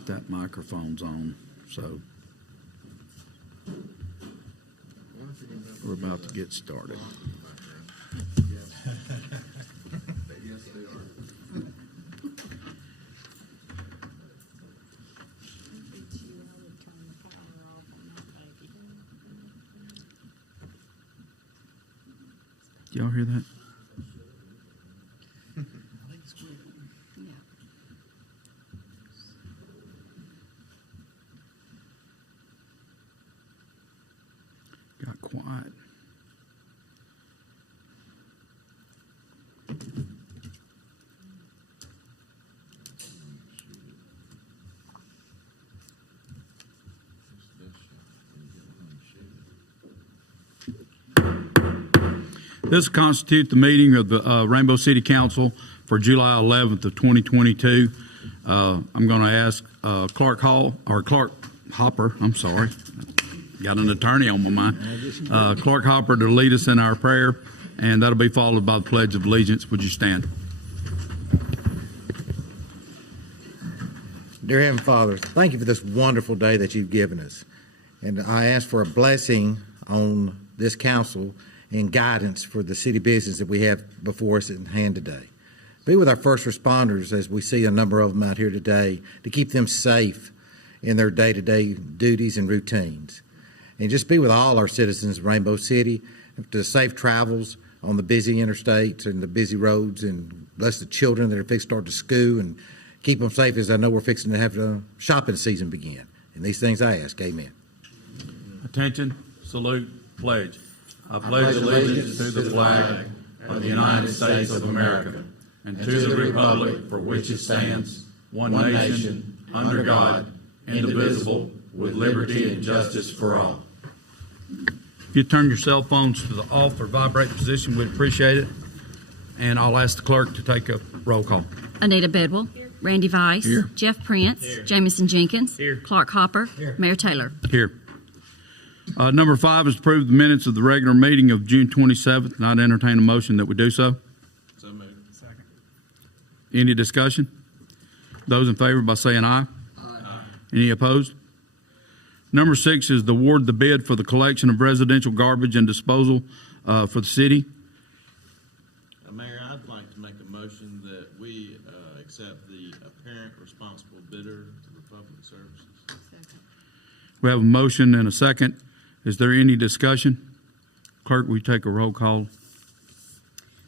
like that microphone's on, so we're about to get started. Y'all hear that? Got quiet. This constitutes the meeting of the Rainbow City Council for July 11th of 2022. I'm going to ask Clark Hopper. I'm sorry. Got an attorney on my mind. Clark Hopper to lead us in our prayer, and that'll be followed by the Pledge of Allegiance. Would you stand? Dear Heavenly Father, thank you for this wonderful day that you've given us. And I ask for a blessing on this council and guidance for the city business that we have before us in hand today. Be with our first responders as we see a number of them out here today to keep them safe in their day-to-day duties and routines. And just be with all our citizens of Rainbow City to safe travels on the busy interstates and the busy roads, and bless the children that are fixing to start to school and keep them safe, as I know we're fixing to have the shopping season begin. And these things I ask, amen. Attention, salute, pledge. I pledge allegiance to the flag of the United States of America and to the republic for which it stands, one nation, under God, indivisible, with liberty and justice for all. If you turn your cell phones to the off or vibrate position, we'd appreciate it. And I'll ask the clerk to take a roll call. Anita Bedwell. Randy Weiss. Here. Jeff Prince. Here. Jamison Jenkins. Here. Clark Hopper. Here. Mayor Taylor. Here. Number 5 is approve the minutes of the regular meeting of June 27th, and I'd entertain a motion that we do so. So moved. Second. Any discussion? Those in favor by saying aye. Aye. Any opposed? Number 6 is to award the bid for the collection of residential garbage and disposal for the city. Mayor, I'd like to make a motion that we accept the apparent responsible bidder to the public services. Second. We have a motion and a second. Is there any discussion? Clerk, will you take a roll call?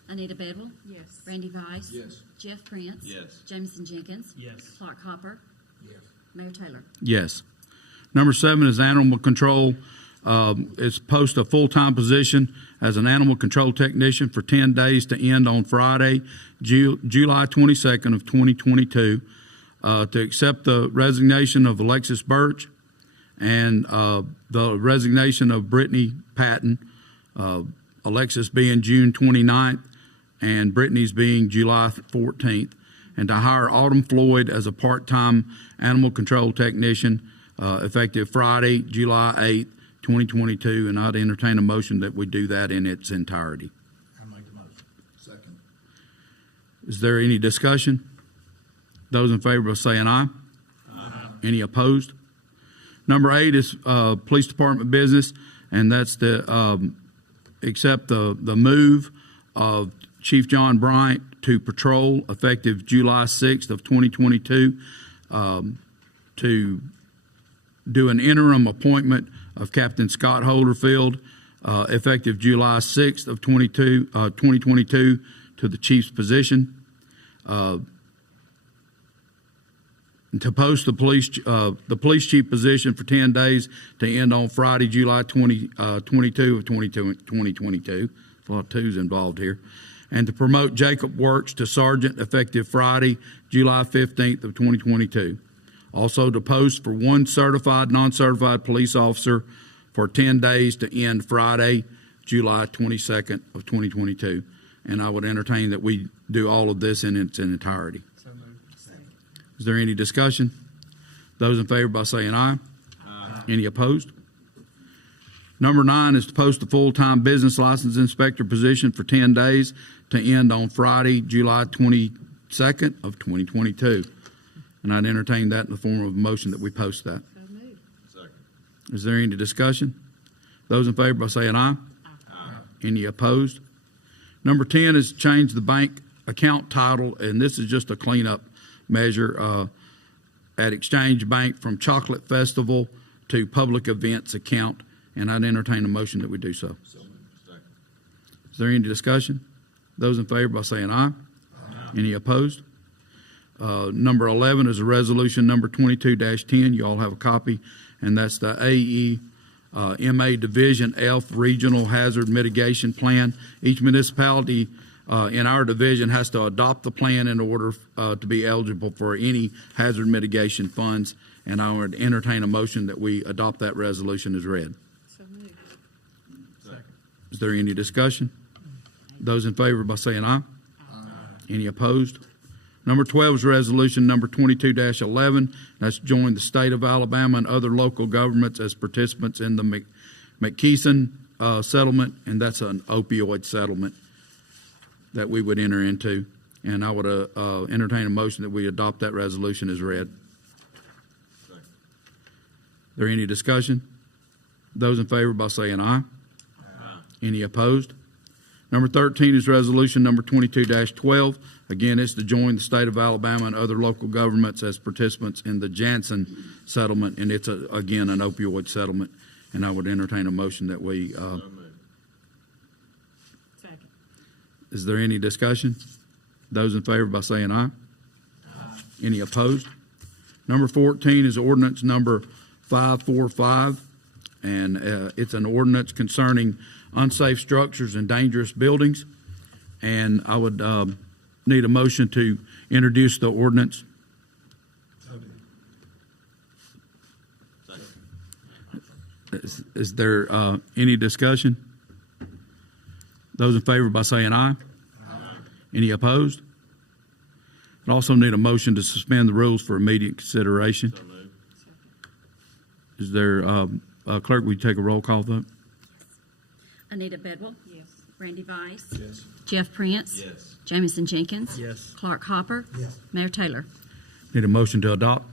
Anita Bedwell. Yes. Randy Weiss. Yes. Jeff Prince. Yes. Jamison Jenkins. Yes. Clark Hopper. Yes. Mayor Taylor. Yes. Number 7 is animal control. It's post a full-time position as an animal control technician for 10 days to end on Friday, July 22nd of 2022, to accept the resignation of Alexis Birch and the resignation of Brittany Patton, Alexis being June 29th and Brittany's being July 14th, and to hire Autumn Floyd as a part-time animal control technician effective Friday, July 8th, 2022, and I'd entertain a motion that we do that in its entirety. I make the motion. Second. Is there any discussion? Those in favor of saying aye. Aye. Any opposed? Number 8 is police department business, and that's to accept the move of Chief John Bryant to patrol effective July 6th of 2022 to do an interim appointment of Captain Scott Holderfield effective July 6th of 2022 to the chief's position. To post the police chief position for 10 days to end on Friday, July 22 of 2022. A lot of twos involved here. And to promote Jacob Works to sergeant effective Friday, July 15th of 2022. Also to post for one certified, non-certified police officer for 10 days to end Friday, July 22nd of 2022. And I would entertain that we do all of this in its entirety. So moved. Second. Is there any discussion? Those in favor by saying aye. Aye. Any opposed? Number 9 is to post the full-time business license inspector position for 10 days to end on Friday, July 22nd of 2022. And I'd entertain that in the form of a motion that we post that. So moved. Second. Is there any discussion? Those in favor by saying aye. Any opposed? Number 10 is change the bank account title, and this is just a cleanup measure at Exchange Bank from Chocolate Festival to Public Events account, and I'd entertain a motion that we do so. Second. Is there any discussion? Those in favor by saying aye. Any opposed? Number 11 is a resolution number 22-10. You all have a copy, and that's the AEMA Division F Regional Hazard Mitigation Plan. Each municipality in our division has to adopt the plan in order to be eligible for any hazard mitigation funds, and I would entertain a motion that we adopt that resolution as read. So moved. Second. Is there any discussion? Those in favor by saying aye. Any opposed? Number 12 is resolution number 22-11. That's join the state of Alabama and other local governments as participants in the McKeeson settlement, and that's an opioid settlement that we would enter into. And I would entertain a motion that we adopt that resolution as read. Second. Is there any discussion? Those in favor by saying aye. Any opposed? Number 13 is resolution number 22-12. Again, it's to join the state of Alabama and other local governments as participants in the Janssen settlement, and it's, again, an opioid settlement. And I would entertain a motion that we, So moved. Second. is there any discussion? Those in favor by saying aye. Any opposed? Number 14 is ordinance number 545, and it's an ordinance concerning unsafe structures and dangerous buildings. And I would need a motion to introduce the ordinance. Is there any discussion? Those in favor by saying aye. Any opposed? I also need a motion to suspend the rules for immediate consideration. So moved. Is there, clerk, will you take a roll call vote? Anita Bedwell. Yes. Randy Vice. Yes. Jeff Prince. Yes. Jamison Jenkins. Yes. Clark Hopper. Yes. Mayor Taylor. Need a motion to adopt.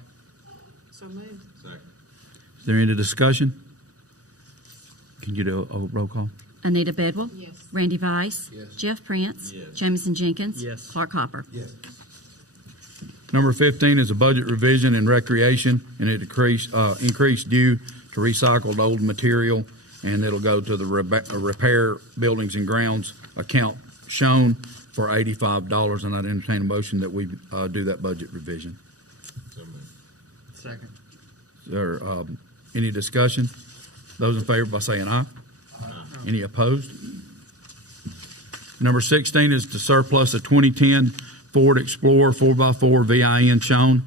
So moved. Second. Is there any discussion? Can you do a roll call? Anita Bedwell. Yes. Randy Vice. Yes. Jeff Prince. Yes. Jamison Jenkins. Yes. Clark Hopper. Yes. Number 15 is a budget revision in recreation, and it increased due to recycled old material, and it'll go to the repair buildings and grounds account shown for $85, and I'd entertain a motion that we do that budget revision. So moved. Second. Is there any discussion? Those in favor by saying aye. Any opposed? Number 16 is to surplus a 2010 Ford Explorer 4x4 VIN shown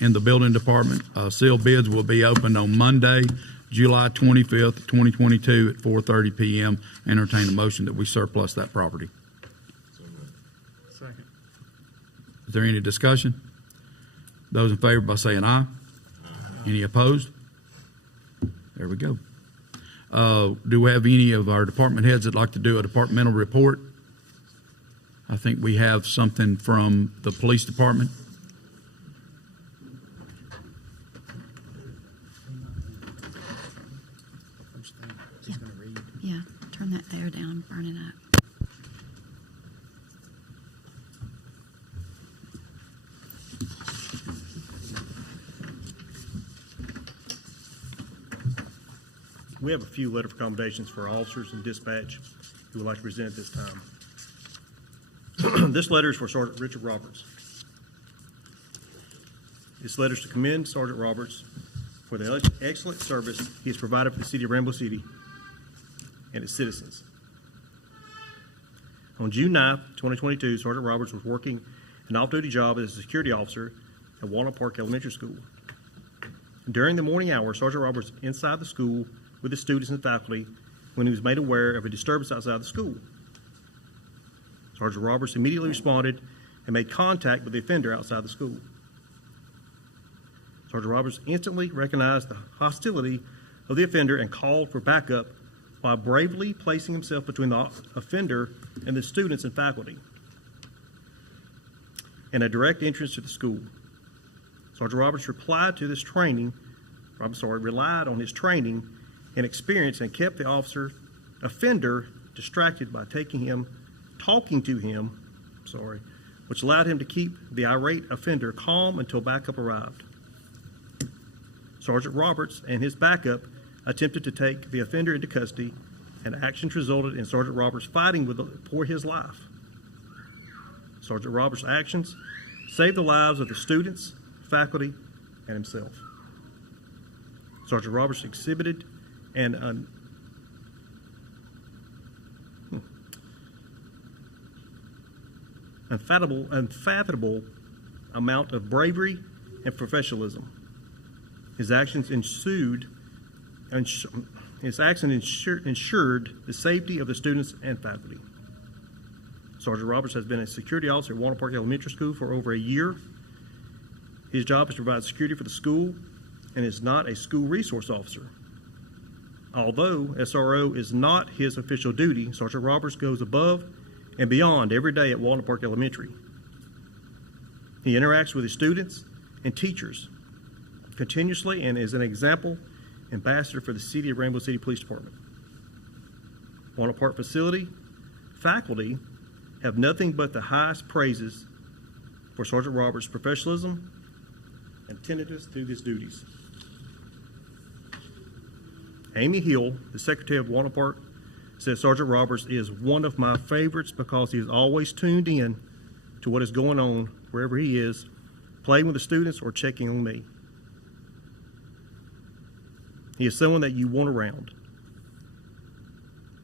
in the building department. Sealed bids will be opened on Monday, July 25th, 2022 at 4:30 p.m. Entertain a motion that we surplus that property. So moved. Second. Is there any discussion? Those in favor by saying aye. Any opposed? There we go. Do we have any of our department heads that'd like to do a departmental report? I think we have something from the police department. First thing, she's going to read. Yeah, turn that there down, burn it up. We have a few letter of accommodations for officers and dispatch who would like to present at this time. This letter is for Sergeant Richard Roberts. This letter is to commend Sergeant Roberts for the excellent service he has provided for the city of Rainbow City and its citizens. On June 9th, 2022, Sergeant Roberts was working an off-duty job as a security officer at Walnut Park Elementary School. During the morning hours, Sergeant Roberts was inside the school with the students and faculty when he was made aware of a disturbance outside the school. Sergeant Roberts immediately responded and made contact with the offender outside the school. Sergeant Roberts instantly recognized the hostility of the offender and called for backup while bravely placing himself between the offender and the students and faculty and a direct entrance to the school. Sergeant Roberts relied on his training and experience and kept the offender distracted by talking to him, which allowed him to keep the irate offender calm until backup arrived. Sergeant Roberts and his backup attempted to take the offender into custody, and actions resulted in Sergeant Roberts fighting for his life. Sergeant Roberts' actions saved the lives of the students, faculty, and himself. Sergeant Roberts exhibited an unfathomable amount of bravery and professionalism. His actions ensured the safety of the students and faculty. Sergeant Roberts has been a security officer at Walnut Park Elementary School for over a year. His job is to provide security for the school and is not a school resource officer. Although SRO is not his official duty, Sergeant Roberts goes above and beyond every day at Walnut Park Elementary. He interacts with his students and teachers continuously and is an example ambassador for the City of Rainbow City Police Department. Walnut Park facility faculty have nothing but the highest praises for Sergeant Roberts' professionalism and attentiveness to his duties. Amy Hill, the secretary of Walnut Park, says Sergeant Roberts is one of my favorites because he is always tuned in to what is going on wherever he is, playing with the students or checking on me. He is someone that you want around.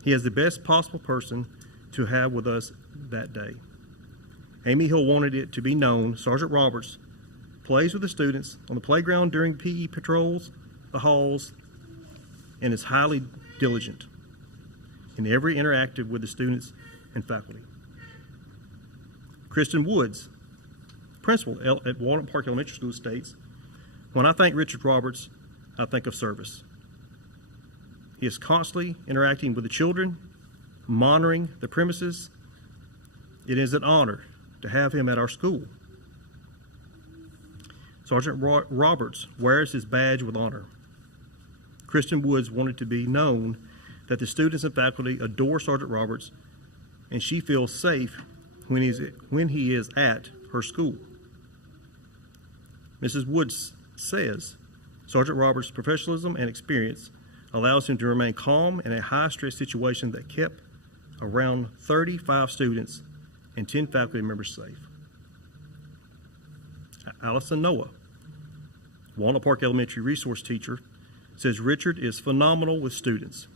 He is the best possible person to have with us that day. Amy Hill wanted it to be known Sergeant Roberts plays with the students on the playground during PE patrols, the halls, and is highly diligent in every interactive with the students and faculty. Kristen Woods, principal at Walnut Park Elementary School, states, "When I think Richard Roberts, I think of service. He is constantly interacting with the children, monitoring the premises. It is an honor to have him at our school. Sergeant Roberts wears his badge with honor." Kristen Woods wanted to be known that the students and faculty adore Sergeant Roberts, and she feels safe when he is at her school. Mrs. Woods says Sergeant Roberts' professionalism and experience allows him to remain calm in a high-stress situation that kept around 35 students and 10 faculty members safe. Allison Noah, Walnut Park Elementary resource teacher, says Richard is phenomenal with students.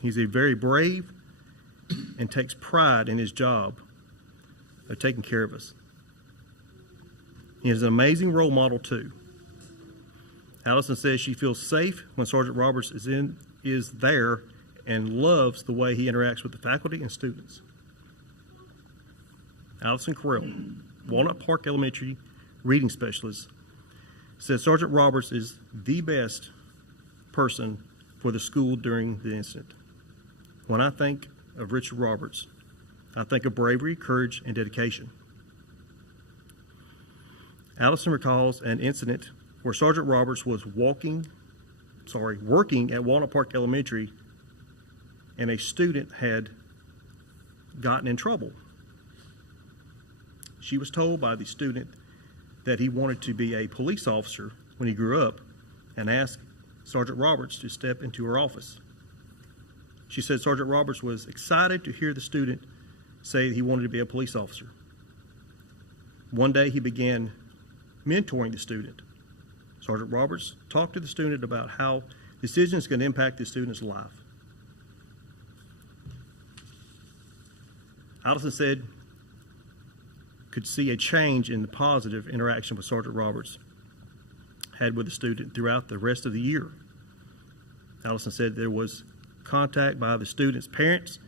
He's a very brave and takes pride in his job of taking care of us. He is an amazing role model too. Allison says she feels safe when Sergeant Roberts is there and loves the way he interacts with the faculty and students. Allison Carell, Walnut Park Elementary reading specialist, says Sergeant Roberts is the best person for the school during the incident. When I think of Richard Roberts, I think of bravery, courage, and dedication. Allison recalls an incident where Sergeant Roberts was working at Walnut Park Elementary, and a student had gotten in trouble. She was told by the student that he wanted to be a police officer when he grew up and asked Sergeant Roberts to step into her office. She said Sergeant Roberts was excited to hear the student say he wanted to be a police officer. One day he began mentoring the student. Sergeant Roberts talked to the student about how decisions can impact the student's life. Allison said could see a change in the positive interaction with Sergeant Roberts had with the student throughout the rest of the year. Allison said there was contact by the student's parents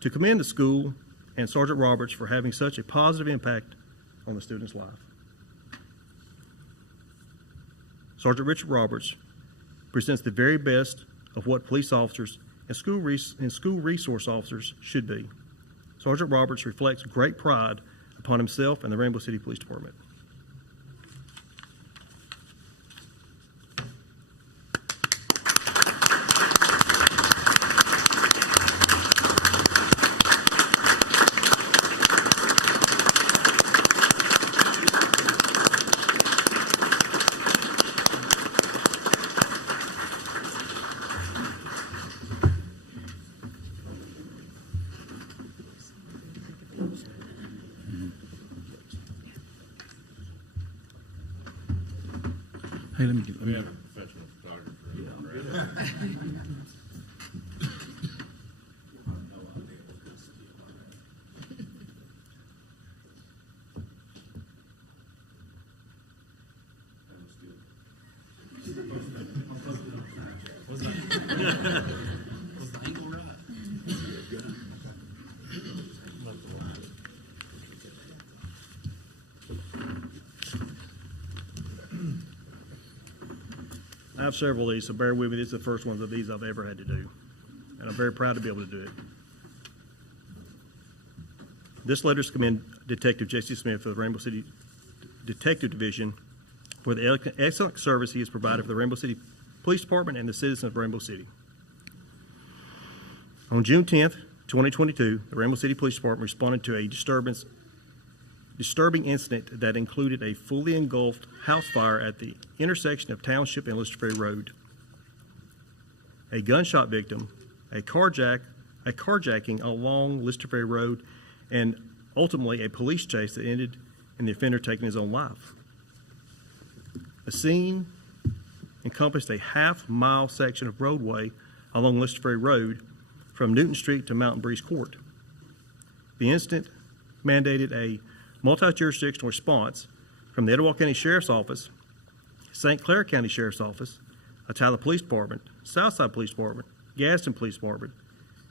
to commend the school and Sergeant Roberts for having such a positive impact on the student's life. Sergeant Richard Roberts presents the very best of what police officers and school resource officers should be. Sergeant Roberts reflects great pride upon himself and the Rainbow City Police Department. Hey, let me get, We have a professional photographer. Was the angle right? I have several of these, so bear with me. This is the first one of these I've ever had to do, and I'm very proud to be able to do it. This letter's commend Detective Jesse Smith of the Rainbow City Detective Division for the excellent service he has provided for the Rainbow City Police Department and the citizens of Rainbow City. On June 10th, 2022, the Rainbow City Police Department responded to a disturbing incident that included a fully engulfed house fire at the intersection of Township and Lister Ferry Road. A gunshot victim, a carjacking along Lister Ferry Road, and ultimately a police chase that ended in the offender taking his own life. The scene encompassed a half-mile section of roadway along Lister Ferry Road from Newton Street to Mountain Breeze Court. The incident mandated a multi-jurisdictional response from the Etowah County Sheriff's Office, St. Clair County Sheriff's Office, Untitled Police Department, Southside Police Department, Gadsden Police Department,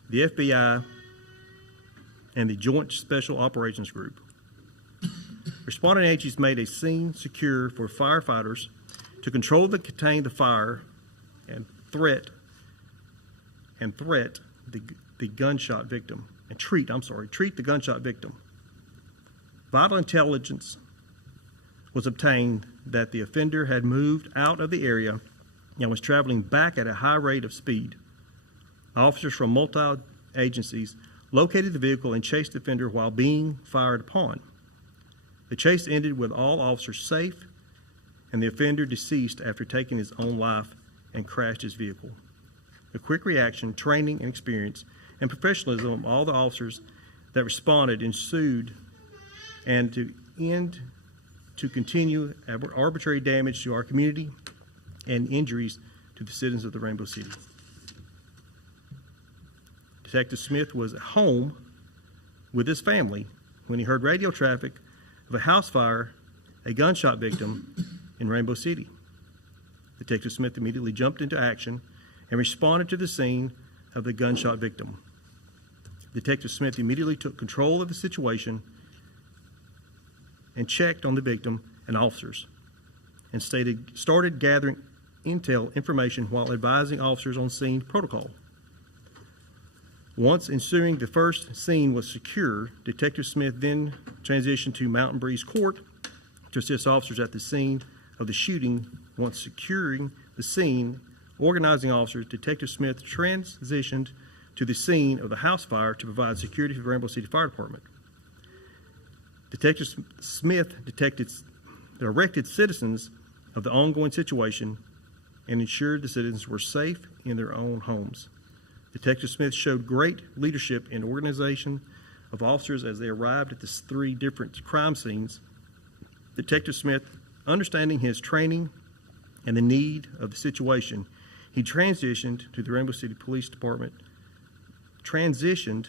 the FBI, and the Joint Special Operations Group. Responding agencies made a scene secure for firefighters to control and contain the fire and treat the gunshot victim. Vital intelligence was obtained that the offender had moved out of the area and was traveling back at a high rate of speed. Officers from multiple agencies located the vehicle and chased the offender while being fired upon. The chase ended with all officers safe and the offender deceased after taking his own life and crashed his vehicle. The quick reaction, training, and experience and professionalism of all the officers that responded ensued, and to continue arbitrary damage to our community and injuries to the citizens of the Rainbow City. Detective Smith was at home with his family when he heard radio traffic of a house fire, a gunshot victim in Rainbow City. Detective Smith immediately jumped into action and responded to the scene of the gunshot victim. Detective Smith immediately took control of the situation and checked on the victim and officers and started gathering intel information while advising officers on scene protocol. Once ensuing the first scene was secure, Detective Smith then transitioned to Mountain Breeze Court to assist officers at the scene of the shooting. Once securing the scene, organizing officers, Detective Smith transitioned to the scene of the house fire to provide security for the Rainbow City Fire Department. Detective Smith directed citizens of the ongoing situation and ensured the citizens were safe in their own homes. Detective Smith showed great leadership in organization of officers as they arrived at the three different crime scenes. Detective Smith, understanding his training and the need of the situation, he transitioned to the Rainbow City Police Department, transitioned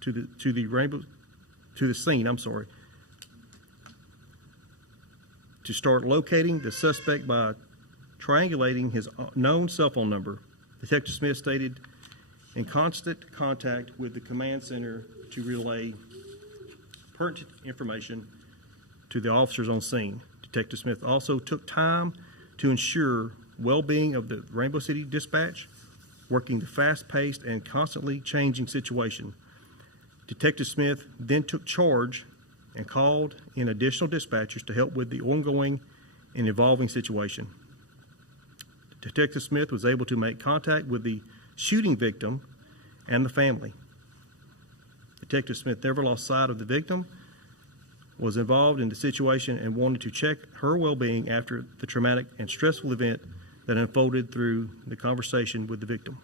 to the scene, to start locating the suspect by triangulating his known cell phone number. Detective Smith stayed in constant contact with the command center to relay pertinent information to the officers on scene. Detective Smith also took time to ensure well-being of the Rainbow City Dispatch, working the fast-paced and constantly changing situation. Detective Smith then took charge and called in additional dispatchers to help with the ongoing and evolving situation. Detective Smith was able to make contact with the shooting victim and the family. Detective Smith never lost sight of the victim, was involved in the situation, and wanted to check her well-being after the traumatic and stressful event that unfolded through the conversation with the victim.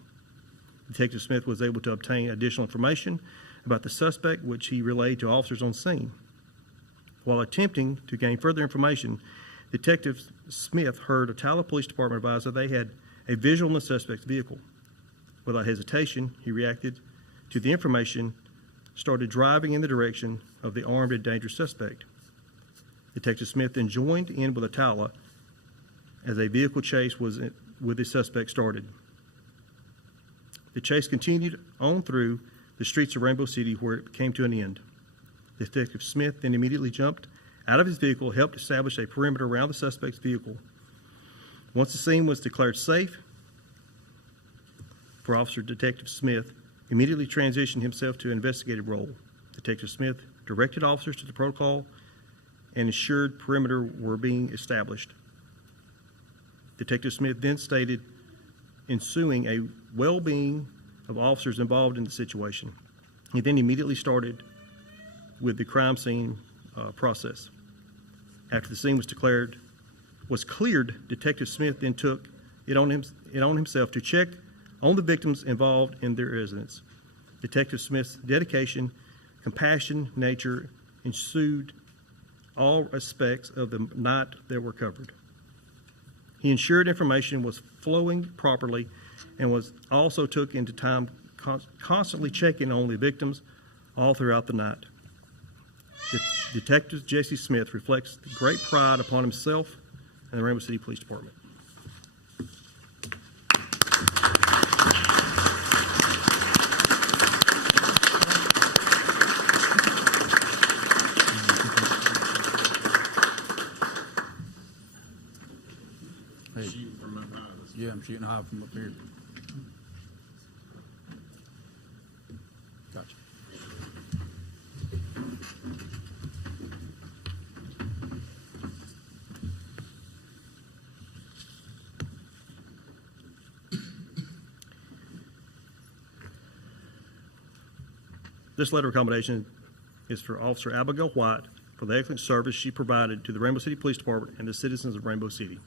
Detective Smith was able to obtain additional information about the suspect, which he relayed to officers on scene. While attempting to gain further information, Detective Smith heard a Tyler Police Department advise that they had a visual on the suspect's vehicle. Without hesitation, he reacted to the information, started driving in the direction of the armed and dangerous suspect. Detective Smith then joined in with Atala as a vehicle chase with the suspect started. The chase continued on through the streets of Rainbow City where it came to an end. Detective Smith then immediately jumped out of his vehicle, helped establish a perimeter around the suspect's vehicle. Once the scene was declared safe for Officer Detective Smith, immediately transitioned himself to an investigative role. Detective Smith directed officers to the protocol and ensured perimeter were being established. Detective Smith then stated ensuing a well-being of officers involved in the situation. He then immediately started with the crime scene process. After the scene was cleared, Detective Smith then took it on himself to check on the victims involved in their residence. Detective Smith's dedication, compassion, nature ensued all aspects of the night that were covered. He ensured information was flowing properly and was also took into time constantly checking on the victims all throughout the night. Detective Jesse Smith reflects great pride upon himself and the Rainbow City Police Department. Hey, Shoot from up high. yeah, I'm shooting high from up here. Gotcha. This letter of commendation is for Officer Abigail White for the excellent service she provided to the Rainbow City Police Department and the citizens of Rainbow City.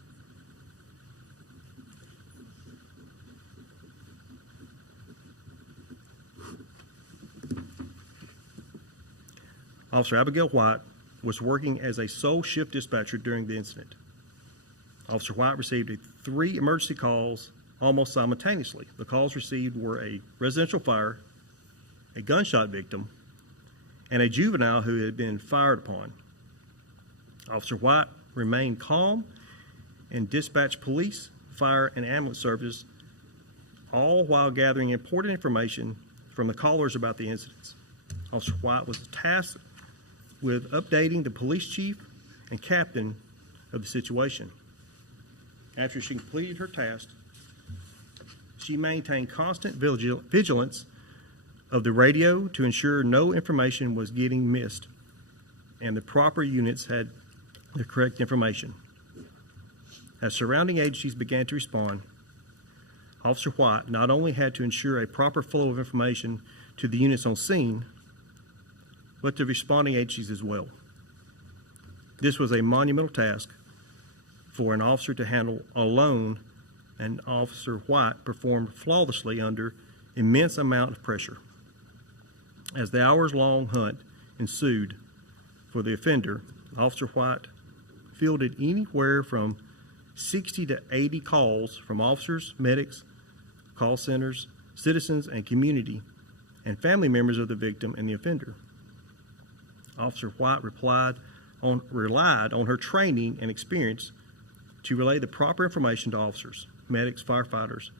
Officer Abigail White was working as a sole shift dispatcher during the incident. Officer White received 3 emergency calls almost simultaneously. The calls received were a residential fire, a gunshot victim, and a juvenile who had been fired upon. Officer White remained calm and dispatched police, fire, and ambulance services, all while gathering important information from the callers about the incidents. Officer White was tasked with updating the police chief and captain of the situation. After she completed her task, she maintained constant vigilance of the radio to ensure no information was getting missed and the proper units had the correct information. As surrounding agencies began to respond, Officer White not only had to ensure a proper flow of information to the units on scene, but to responding agencies as well. This was a monumental task for an officer to handle alone, and Officer White performed flawlessly under immense amount of pressure. As the hours-long hunt ensued for the offender, Officer White fielded anywhere from 60 to 80 calls from officers, medics, call centers, citizens, and community, and family members of the victim and the offender. Officer White relied on her training and experience to relay the proper information to officers, medics, firefighters,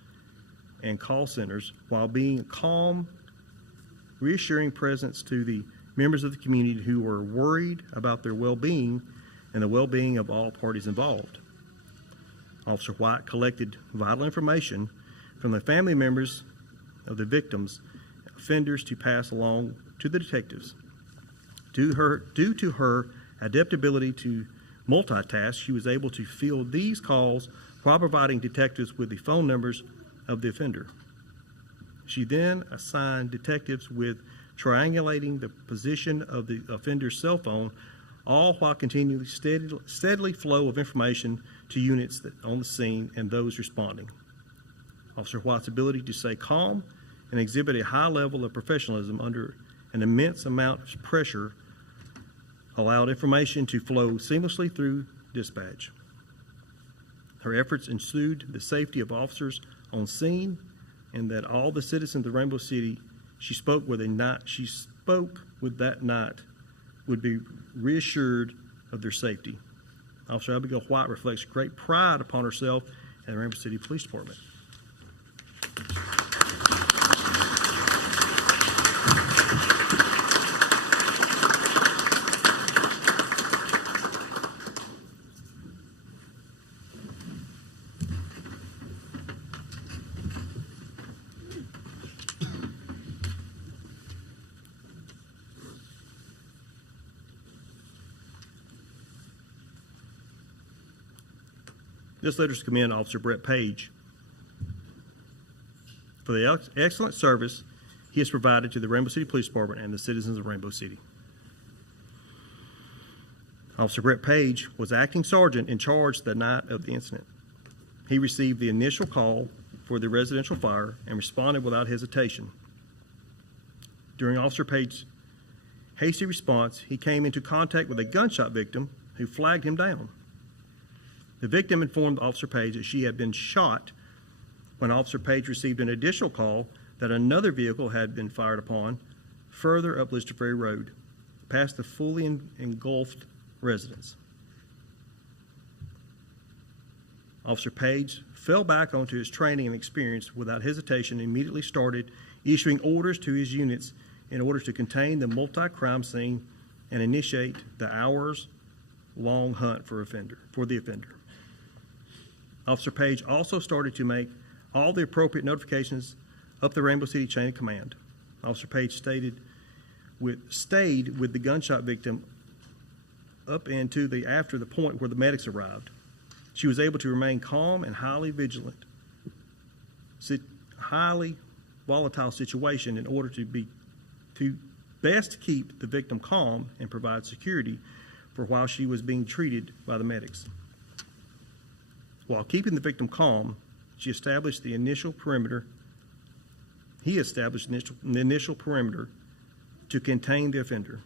and call centers while being a calm, reassuring presence to the members of the community who were worried about their well-being and the well-being of all parties involved. Officer White collected vital information from the family members of the victims, offenders to pass along to the detectives. Due to her adaptability to multitask, she was able to field these calls while providing detectives with the phone numbers of the offender. She then assigned detectives with triangulating the position of the offender's cell phone, all while continuing steadily flow of information to units on the scene and those responding. Officer White's ability to stay calm and exhibit a high level of professionalism under an immense amount of pressure allowed information to flow seamlessly through dispatch. Her efforts ensured the safety of officers on scene, and that all the citizens of Rainbow City she spoke with that night would be reassured of their safety. Officer Abigail White reflects great pride upon herself and the Rainbow City Police Department. This letter is to commend Officer Brett Page for the excellent service he has provided to the Rainbow City Police Department and the citizens of Rainbow City. Officer Brett Page was acting sergeant in charge the night of the incident. He received the initial call for the residential fire and responded without hesitation. During Officer Page's hasty response, he came into contact with a gunshot victim who flagged him down. The victim informed Officer Page that she had been shot when Officer Page received an additional call that another vehicle had been fired upon further up Lister Ferry Road, past the fully engulfed residence. Officer Page fell back onto his training and experience without hesitation and immediately started issuing orders to his units in order to contain the multi-crime scene and initiate the hours-long hunt for the offender. Officer Page also started to make all the appropriate notifications up the Rainbow City chain of command. Officer Page stayed with the gunshot victim up into after the point where the medics arrived. She was able to remain calm and highly vigilant, highly volatile situation in order to best keep the victim calm and provide security for while she was being treated by the medics. While keeping the victim calm, he established the initial perimeter to contain the offender.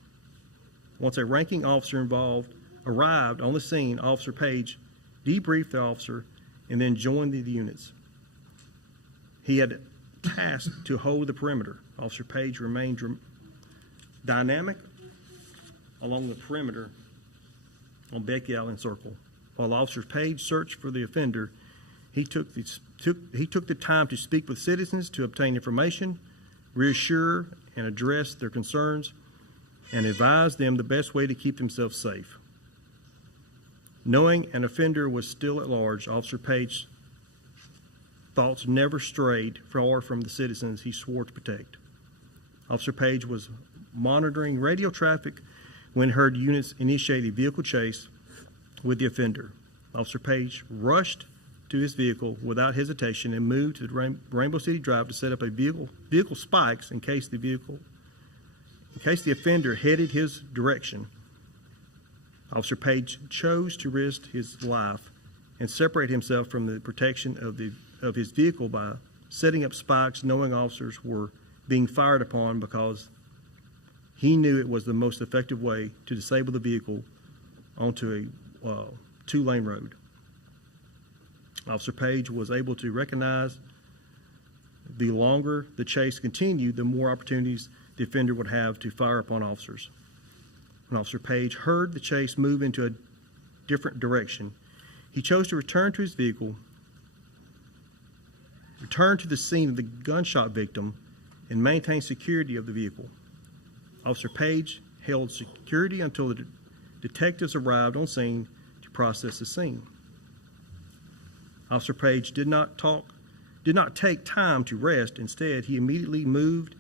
Once a ranking officer arrived on the scene, Officer Page debriefed the officer and then joined the units. He had tasked to hold the perimeter. Officer Page remained dynamic along the perimeter on Becky Allen Circle. While Officer Page searched for the offender, he took the time to speak with citizens to obtain information, reassure and address their concerns, and advise them the best way to keep themselves safe. Knowing an offender was still at large, Officer Page's thoughts never strayed far from the citizens he swore to protect. Officer Page was monitoring radio traffic when heard units initiate a vehicle chase with the offender. Officer Page rushed to his vehicle without hesitation and moved to the Rainbow City Drive to set up a vehicle spikes in case the offender headed his direction. Officer Page chose to risk his life and separate himself from the protection of his vehicle by setting up spikes, knowing officers were being fired upon, because he knew it was the most effective way to disable the vehicle onto a two-lane road. Officer Page was able to recognize the longer the chase continued, the more opportunities the offender would have to fire upon officers. When Officer Page heard the chase move into a different direction, he chose to return to his vehicle, return to the scene of the gunshot victim, and maintain security of the vehicle. Officer Page held security until the detectives arrived on scene to process the scene. Officer Page did not take time to rest. Instead, he immediately moved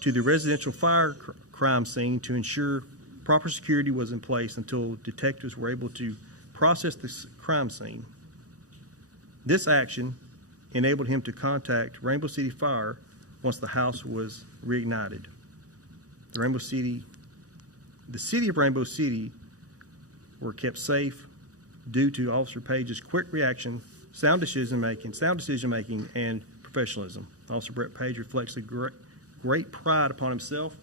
to the residential fire crime scene to ensure proper security was in place until detectives were able to process the crime scene. This action enabled him to contact Rainbow City Fire once the house was reignited. The city of Rainbow City were kept safe due to Officer Page's quick reaction, sound decision making, and professionalism. Officer Brett Page reflects a great pride upon himself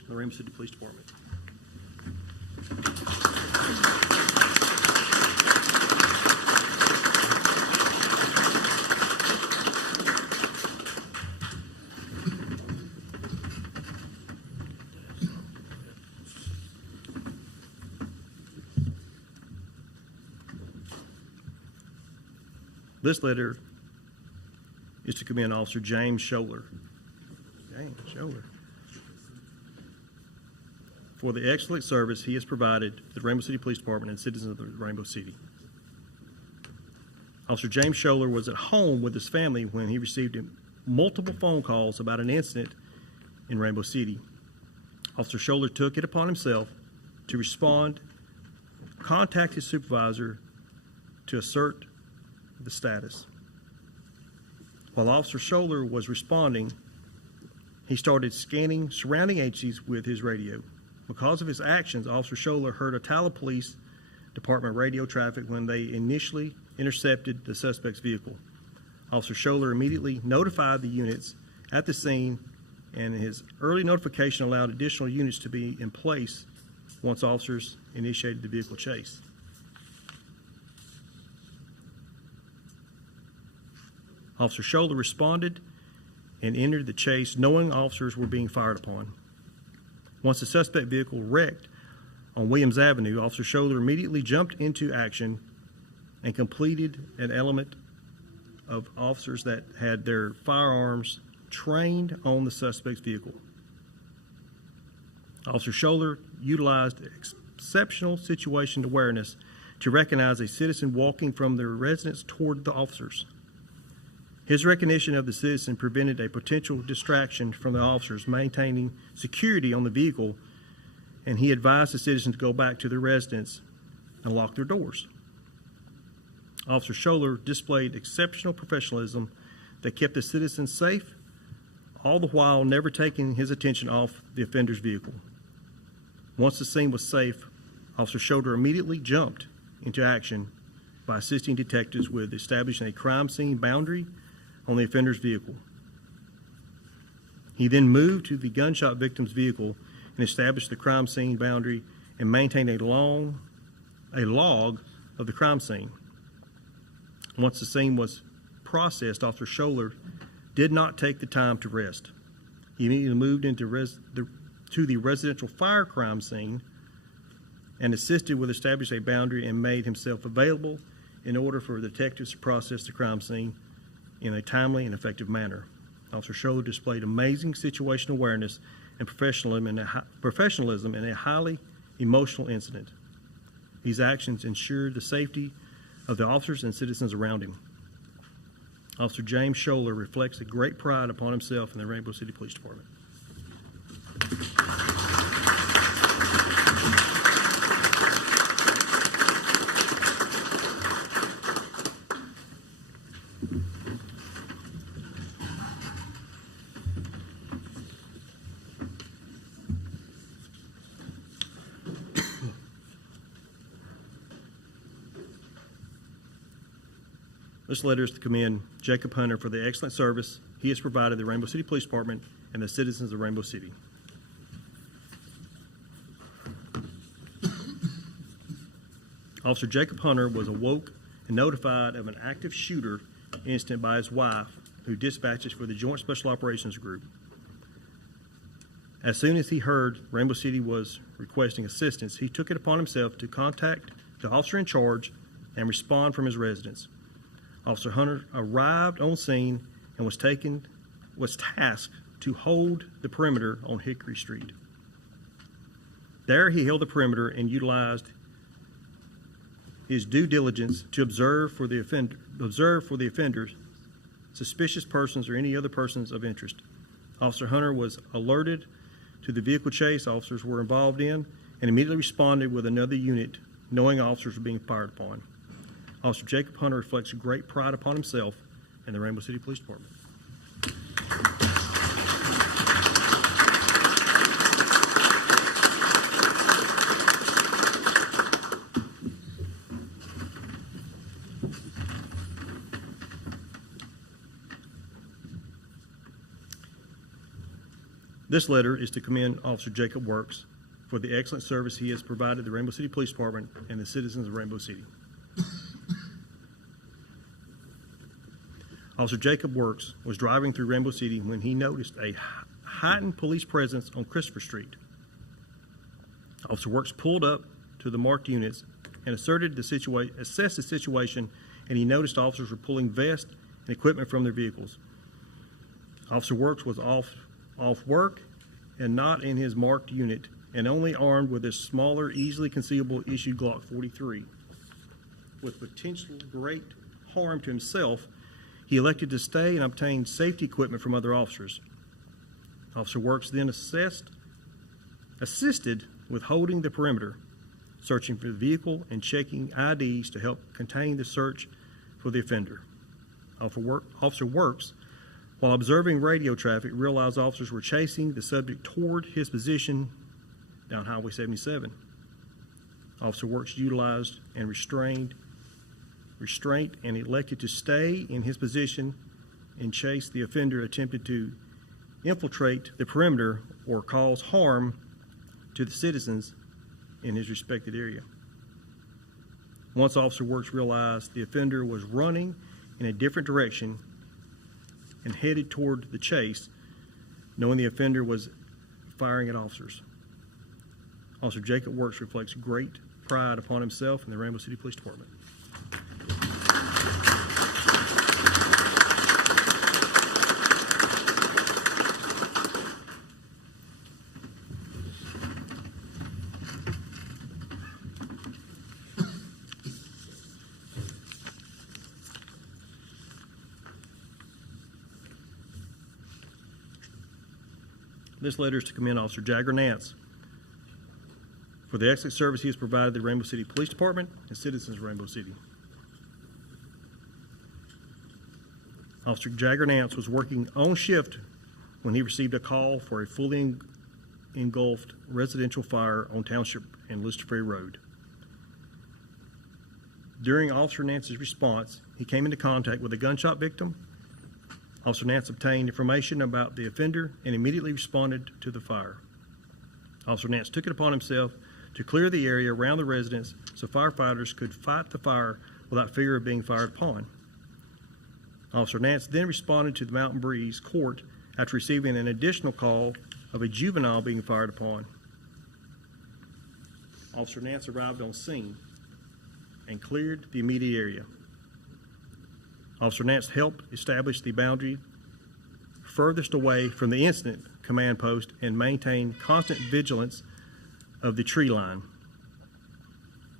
and the Rainbow City Police Department. This letter is to commend Officer James Scholler. For the excellent service he has provided to the Rainbow City Police Department and citizens of the Rainbow City. Officer James Scholler was at home with his family when he received multiple phone calls about an incident in Rainbow City. Officer Scholler took it upon himself to respond, contact his supervisor to assert the status. While Officer Scholler was responding, he started scanning surrounding agencies with his radio. Because of his actions, Officer Scholler heard a Tyler Police Department radio traffic when they initially intercepted the suspect's vehicle. Officer Scholler immediately notified the units at the scene, and his early notification allowed additional units to be in place once officers initiated the vehicle chase. Officer Scholler responded and entered the chase knowing officers were being fired upon. Once the suspect vehicle wrecked on Williams Avenue, Officer Scholler immediately jumped into action and completed an element of officers that had their firearms trained on the suspect's vehicle. Officer Scholler utilized exceptional situation awareness to recognize a citizen walking from their residence toward the officers. His recognition of the citizen prevented a potential distraction from the officers maintaining security on the vehicle, and he advised the citizen to go back to their residence and lock their doors. Officer Scholler displayed exceptional professionalism that kept the citizen safe, all the while never taking his attention off the offender's vehicle. Once the scene was safe, Officer Scholler immediately jumped into action by assisting detectives with establishing a crime scene boundary on the offender's vehicle. He then moved to the gunshot victim's vehicle and established the crime scene boundary and maintained a log of the crime scene. Once the scene was processed, Officer Scholler did not take the time to rest. He immediately moved to the residential fire crime scene and assisted with establishing a boundary and made himself available in order for the detectives to process the crime scene in a timely and effective manner. Officer Scholler displayed amazing situational awareness and professionalism in a highly emotional incident. These actions ensured the safety of the officers and citizens around him. Officer James Scholler reflects a great pride upon himself in the Rainbow City Police Department. This letter is to commend Jacob Hunter for the excellent service he has provided the Rainbow City Police Department and the citizens of Rainbow City. Officer Jacob Hunter was awoke and notified of an active shooter incident by his wife, who dispatches for the Joint Special Operations Group. As soon as he heard Rainbow City was requesting assistance, he took it upon himself to contact the officer in charge and respond from his residence. Officer Hunter arrived on scene and was tasked to hold the perimeter on Hickory Street. There he held the perimeter and utilized his due diligence to observe for the offenders, suspicious persons, or any other persons of interest. Officer Hunter was alerted to the vehicle chase officers were involved in and immediately responded with another unit, knowing officers were being fired upon. Officer Jacob Hunter reflects great pride upon himself and the Rainbow City Police Department. This letter is to commend Officer Jacob Works for the excellent service he has provided the Rainbow City Police Department and the citizens of Rainbow City. Officer Jacob Works was driving through Rainbow City when he noticed a heightened police presence on Christopher Street. Officer Works pulled up to the marked units and assessed the situation and he noticed officers were pulling vests and equipment from their vehicles. Officer Works was off work and not in his marked unit, and only armed with a smaller, easily concealable issued Glock 43. With potential great harm to himself, he elected to stay and obtain safety equipment from other officers. Officer Works then assisted with holding the perimeter, searching for the vehicle and checking IDs to help contain the search for the offender. Officer Works, while observing radio traffic, realized officers were chasing the subject toward his position down Highway 77. Officer Works utilized and restraint and elected to stay in his position and chase the offender attempted to infiltrate the perimeter or cause harm to the citizens in his respected area. Once Officer Works realized the offender was running in a different direction and headed toward the chase, knowing the offender was firing at officers. Officer Jacob Works reflects great pride upon himself and the Rainbow City Police Department. This letter is to commend Officer Jagger Nance for the excellent service he has provided the Rainbow City Police Department and citizens of Rainbow City. Officer Jagger Nance was working on shift when he received a call for a fully engulfed residential fire on Township and Lister Ferry Road. During Officer Nance's response, he came into contact with a gunshot victim. Officer Nance obtained information about the offender and immediately responded to the fire. Officer Nance took it upon himself to clear the area around the residence so firefighters could fight the fire without fear of being fired upon. Officer Nance then responded to the Mountain Breeze Court after receiving an additional call of a juvenile being fired upon. Officer Nance arrived on scene and cleared the immediate area. Officer Nance helped establish the boundary furthest away from the incident command post and maintain constant vigilance of the tree line.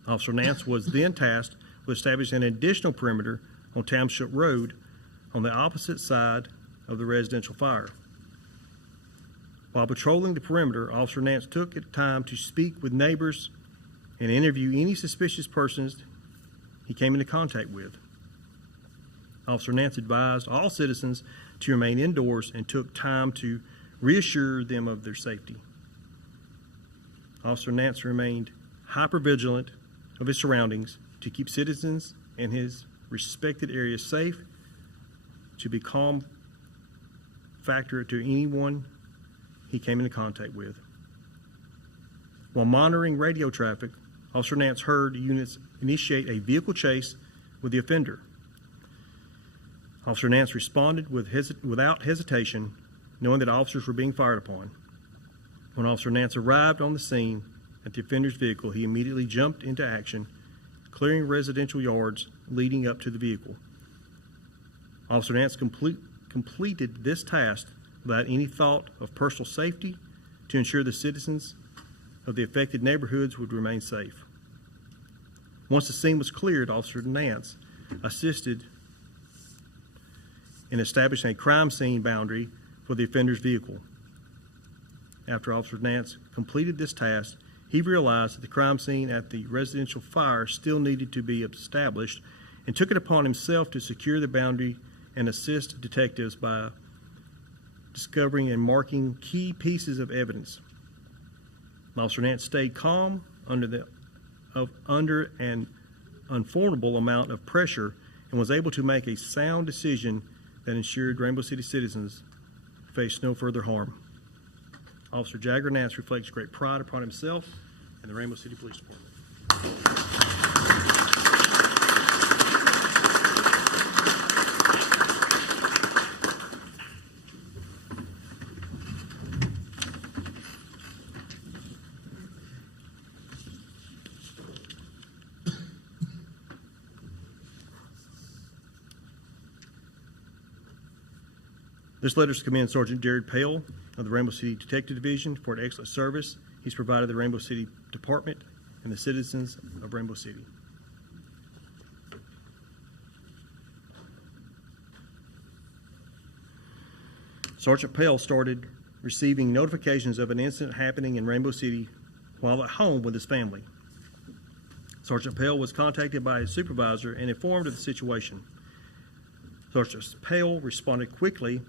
Officer Nance was then tasked with establishing an additional perimeter on Township Road on the opposite side of the residential fire. While patrolling the perimeter, Officer Nance took time to speak with neighbors and interview any suspicious persons he came into contact with. Officer Nance advised all citizens to remain indoors and took time to reassure them of their safety. Officer Nance remained hypervigilant of his surroundings to keep citizens in his respected area safe, to be calm factor to anyone he came into contact with. While monitoring radio traffic, Officer Nance heard units initiate a vehicle chase with the offender. Officer Nance responded without hesitation, knowing that officers were being fired upon. When Officer Nance arrived on the scene at the offender's vehicle, he immediately jumped into action, clearing residential yards leading up to the vehicle. Officer Nance completed this task without any thought of personal safety to ensure the citizens of the affected neighborhoods would remain safe. Once the scene was cleared, Officer Nance assisted in establishing a crime scene boundary for the offender's vehicle. After Officer Nance completed this task, he realized that the crime scene at the residential fire still needed to be established and took it upon himself to secure the boundary and assist detectives by discovering and marking key pieces of evidence. Officer Nance stayed calm under an unformable amount of pressure and was able to make a sound decision that ensured Rainbow City citizens faced no further harm. Officer Jagger Nance reflects great pride upon himself and the Rainbow City Police Department. This letter is to commend Sergeant Jared Pale of the Rainbow City Detective Division for an excellent service he's provided the Rainbow City Department and the citizens of Rainbow City. Sergeant Pale started receiving notifications of an incident happening in Rainbow City while at home with his family. Sergeant Pale was contacted by his supervisor and informed of the situation. Sergeant Pale responded quickly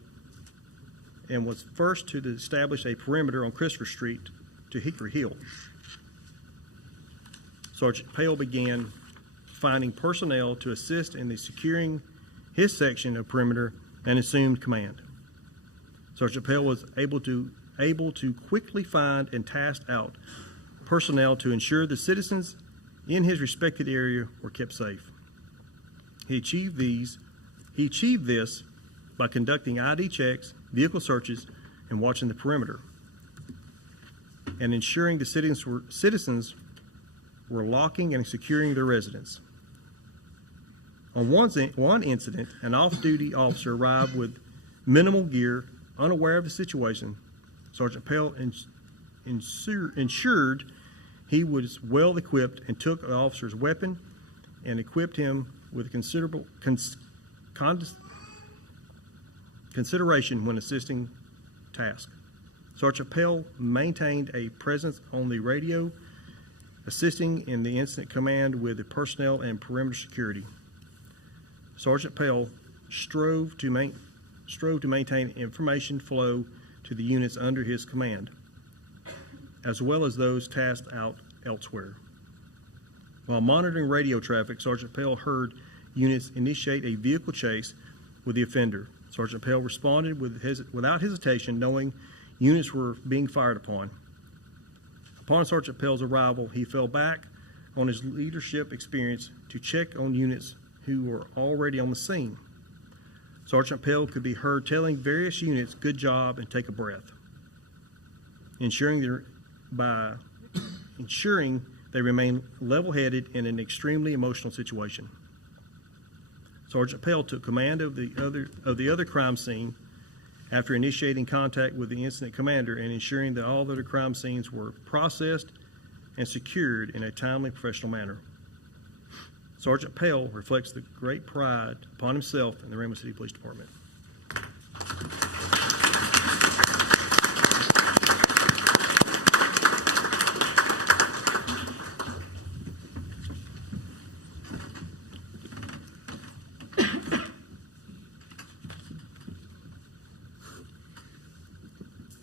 and was first to establish a perimeter on Christopher Street to Hickory Hill. Sergeant Pale began finding personnel to assist in the securing his section of perimeter and assumed command. Sergeant Pale was able to quickly find and task out personnel to ensure the citizens in his respected area were kept safe. He achieved this by conducting ID checks, vehicle searches, and watching the perimeter, and ensuring the citizens were locking and securing their residence. On one incident, an off-duty officer arrived with minimal gear, unaware of the situation. Sergeant Pale ensured he was well equipped and took the officer's weapon and equipped him with considerable consideration when assisting task. Sergeant Pale maintained a presence on the radio, assisting in the incident command with the personnel and perimeter security. Sergeant Pale strove to maintain information flow to the units under his command, as well as those tasked out elsewhere. While monitoring radio traffic, Sergeant Pale heard units initiate a vehicle chase with the offender. Sergeant Pale responded without hesitation, knowing units were being fired upon. Upon Sergeant Pale's arrival, he fell back on his leadership experience to check on units who were already on the scene. Sergeant Pale could be heard telling various units, "Good job," and "Take a breath," ensuring they remain level-headed in an extremely emotional situation. Sergeant Pale took command of the other crime scene after initiating contact with the incident commander and ensuring that all other crime scenes were processed and secured in a timely, professional manner. Sergeant Pale reflects the great pride upon himself and the Rainbow City Police Department.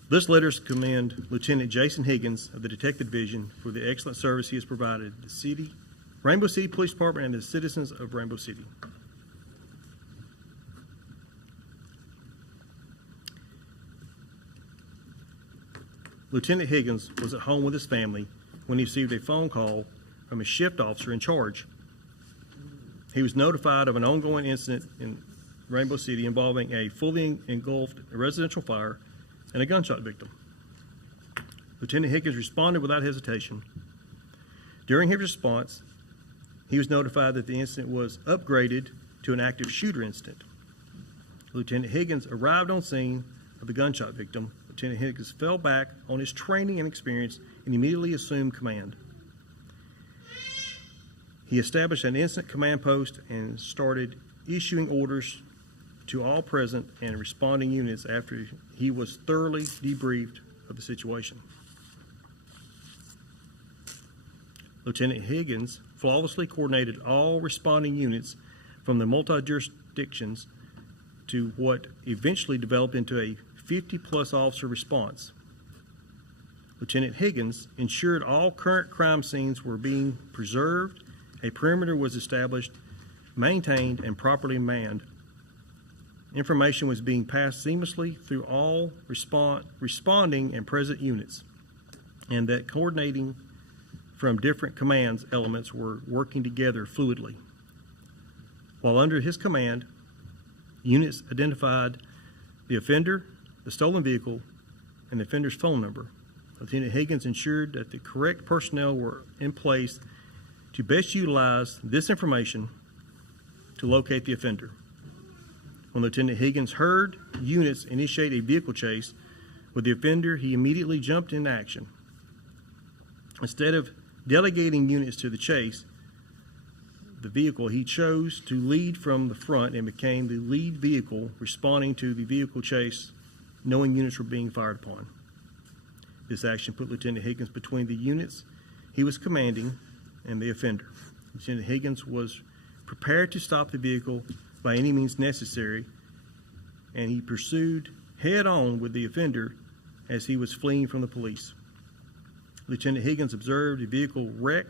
This letter is to commend Lieutenant Jason Higgins of the Detective Division for the excellent service he has provided the Rainbow City Police Department and the citizens of Rainbow City. Lieutenant Higgins was at home with his family when he received a phone call from a shift officer in charge. He was notified of an ongoing incident in Rainbow City involving a fully engulfed residential fire and a gunshot victim. Lieutenant Higgins responded without hesitation. During his response, he was notified that the incident was upgraded to an active shooter incident. Lieutenant Higgins arrived on scene of the gunshot victim. Lieutenant Higgins fell back on his training and experience and immediately assumed command. He established an incident command post and started issuing orders to all present and responding units after he was thoroughly debriefed of the situation. Lieutenant Higgins flawlessly coordinated all responding units from the multi-jurisdictions to what eventually developed into a 50-plus officer response. Lieutenant Higgins ensured all current crime scenes were being preserved, a perimeter was established, maintained, and properly manned. Information was being passed seamlessly through all responding and present units, and that coordinating from different commands elements were working together fluidly. While under his command, units identified the offender, the stolen vehicle, and the offender's phone number. Lieutenant Higgins ensured that the correct personnel were in place to best utilize this information to locate the offender. When Lieutenant Higgins heard units initiate a vehicle chase with the offender, he immediately jumped into action. Instead of delegating units to the chase, the vehicle, he chose to lead from the front and became the lead vehicle responding to the vehicle chase, knowing units were being fired upon. This action put Lieutenant Higgins between the units he was commanding and the offender. Lieutenant Higgins was prepared to stop the vehicle by any means necessary, and he pursued head-on with the offender as he was fleeing from the police. Lieutenant Higgins observed the vehicle wreck,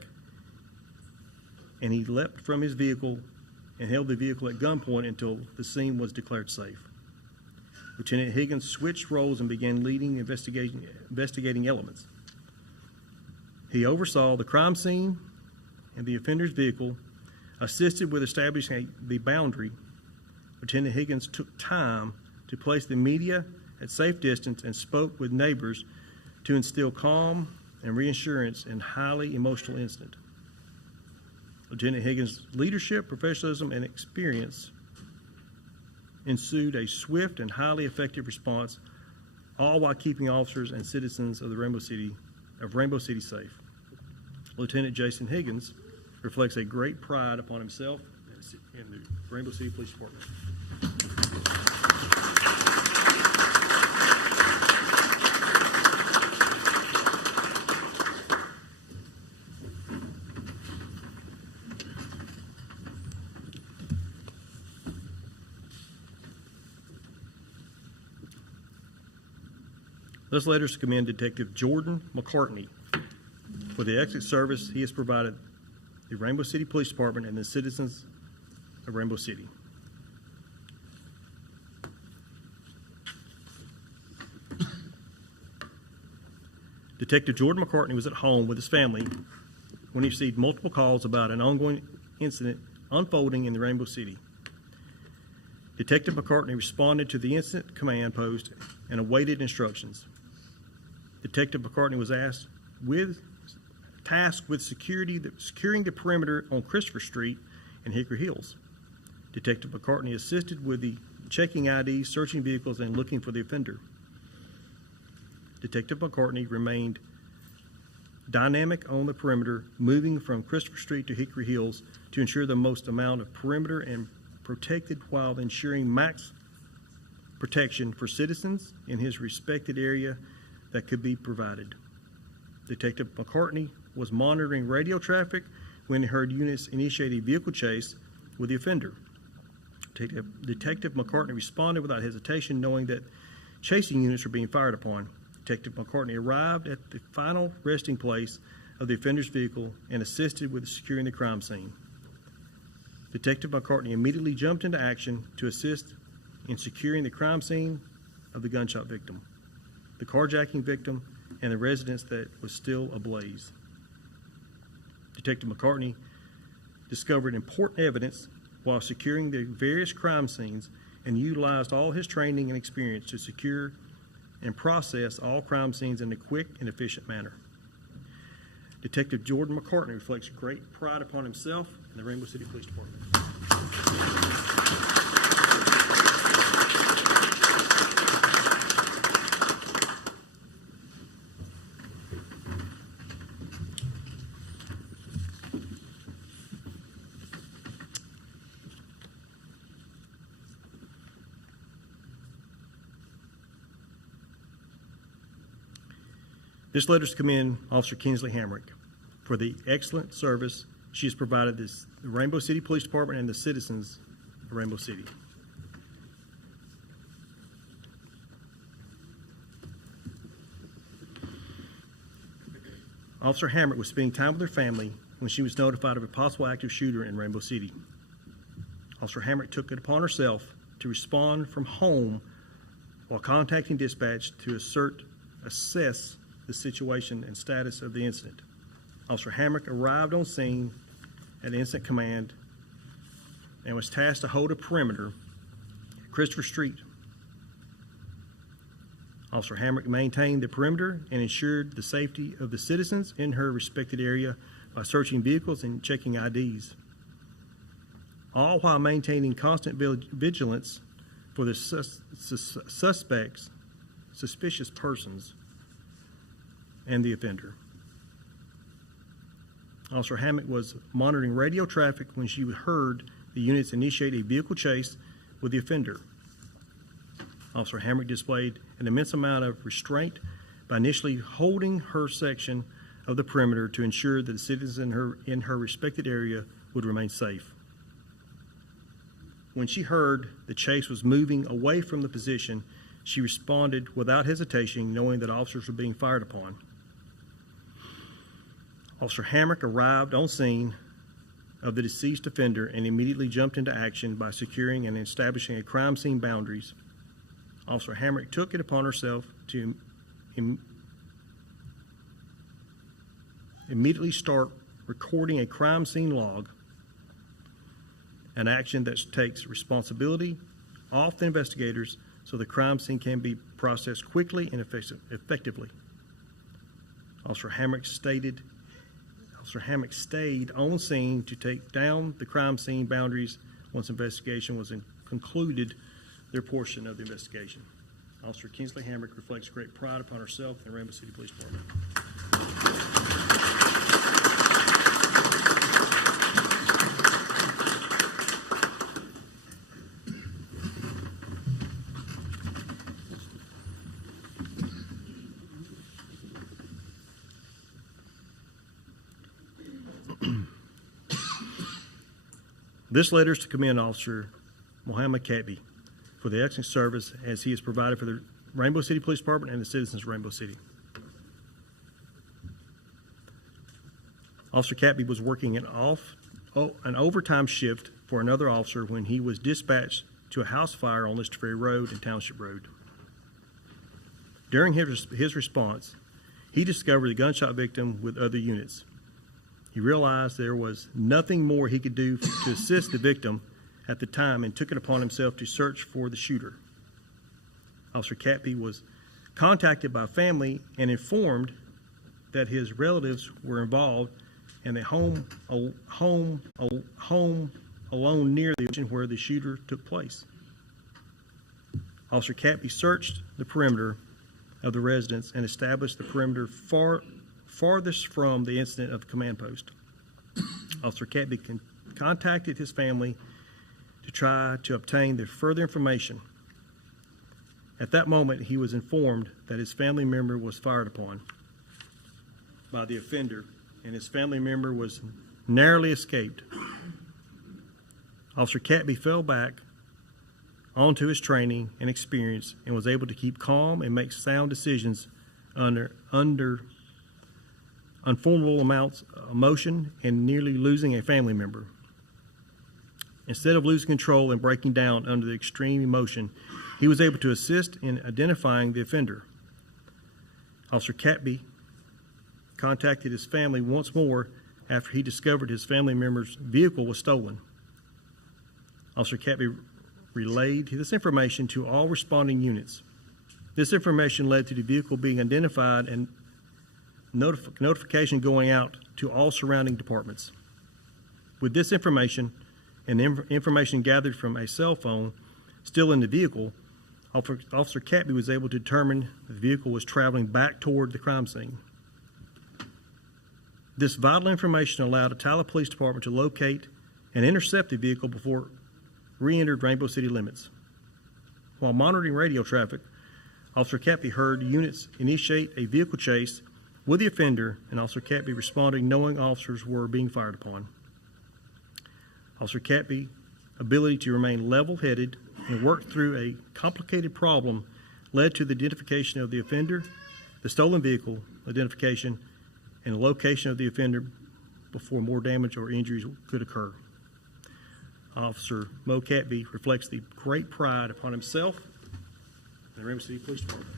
and he leapt from his vehicle and held the vehicle at gunpoint until the scene was declared safe. Lieutenant Higgins switched roles and began leading investigating elements. He oversaw the crime scene and the offender's vehicle, assisted with establishing the boundary. Lieutenant Higgins took time to place the media at safe distance and spoke with neighbors to instill calm and reassurance in highly emotional incident. Lieutenant Higgins' leadership, professionalism, and experience ensued a swift and highly effective response, all while keeping officers and citizens of Rainbow City safe. Lieutenant Jason Higgins reflects a great pride upon himself and the Rainbow City Police Department. This letter is commend Detective Jordan McCartney for the excellent service he has provided the Rainbow City Police Department and the citizens of Rainbow City. Detective Jordan McCartney was at home with his family when he received multiple calls about an ongoing incident unfolding in the Rainbow City. Detective McCartney responded to the incident command post and awaited instructions. Detective McCartney was tasked with securing the perimeter on Christopher Street and Hickory Hills. Detective McCartney assisted with the checking IDs, searching vehicles, and looking for the offender. Detective McCartney remained dynamic on the perimeter, moving from Christopher Street to Hickory Hills to ensure the most amount of perimeter and protected while ensuring max protection for citizens in his respected area that could be provided. Detective McCartney was monitoring radio traffic when he heard units initiate a vehicle chase with the offender. Detective McCartney responded without hesitation, knowing that chasing units were being fired upon. Detective McCartney arrived at the final resting place of the offender's vehicle and assisted with securing the crime scene. Detective McCartney immediately jumped into action to assist in securing the crime scene of the gunshot victim, the carjacking victim, and the residence that was still ablaze. Detective McCartney discovered important evidence while securing the various crime scenes and utilized all his training and experience to secure and process all crime scenes in a quick and efficient manner. Detective Jordan McCartney reflects great pride upon himself and the Rainbow City Police Department. This letter is to commend Officer Kinsley Hamrick for the excellent service she has provided the Rainbow City Police Department and the citizens of Rainbow City. Officer Hamrick was spending time with her family when she was notified of a possible active shooter in Rainbow City. Officer Hamrick took it upon herself to respond from home while contacting dispatch to assess the situation and status of the incident. Officer Hamrick arrived on scene at Incident Command and was tasked to hold a perimeter at Christopher Street. Officer Hamrick maintained the perimeter and ensured the safety of the citizens in her respected area by searching vehicles and checking IDs, all while maintaining constant vigilance for the suspects, suspicious persons, and the offender. Officer Hammock was monitoring radio traffic when she heard the units initiate a vehicle chase with the offender. Officer Hammock displayed an immense amount of restraint by initially holding her section of the perimeter to ensure that the citizens in her respected area would remain safe. When she heard the chase was moving away from the position, she responded without hesitation, knowing that officers were being fired upon. Officer Hammock arrived on scene of the deceased offender and immediately jumped into action by securing and establishing a crime scene boundaries. Officer Hammock took it upon herself to immediately start recording a crime scene log, an action that takes responsibility off the investigators so the crime scene can be processed quickly and effectively. Officer Hammock stayed on scene to take down the crime scene boundaries once investigation was concluded their portion of the investigation. Officer Kingsley Hammock reflects great pride upon herself and the Rainbow City Police Department. This letter is to commend Officer Mohammed Katby for the excellent service as he has provided for the Rainbow City Police Department and the citizens of Rainbow City. Officer Katby was working an overtime shift for another officer when he was dispatched to a house fire on Lister Ferry Road and Township Road. During his response, he discovered the gunshot victim with other units. He realized there was nothing more he could do to assist the victim at the time and took it upon himself to search for the shooter. Officer Katby was contacted by family and informed that his relatives were involved in a home alone near the location where the shooter took place. Officer Katby searched the perimeter of the residence and established the perimeter farthest from the incident of the command post. Officer Katby contacted his family to try to obtain the further information. At that moment, he was informed that his family member was fired upon by the offender, and his family member was narrowly escaped. Officer Katby fell back onto his training and experience and was able to keep calm and make sound decisions under unformable amounts of emotion and nearly losing a family member. Instead of losing control and breaking down under the extreme emotion, he was able to assist in identifying the offender. Officer Katby contacted his family once more after he discovered his family member's vehicle was stolen. Officer Katby relayed this information to all responding units. This information led to the vehicle being identified and notification going out to all surrounding departments. With this information and information gathered from a cell phone still in the vehicle, Officer Katby was able to determine the vehicle was traveling back toward the crime scene. This vital information allowed the Tyler Police Department to locate and intercept the vehicle before it re-entered Rainbow City limits. While monitoring radio traffic, Officer Katby heard units initiate a vehicle chase with the offender, and Officer Katby responding knowing officers were being fired upon. Officer Katby's ability to remain level-headed and work through a complicated problem led to the identification of the offender, the stolen vehicle identification, and the location of the offender before more damage or injuries could occur. Officer Mo Katby reflects the great pride upon himself and the Rainbow City Police Department.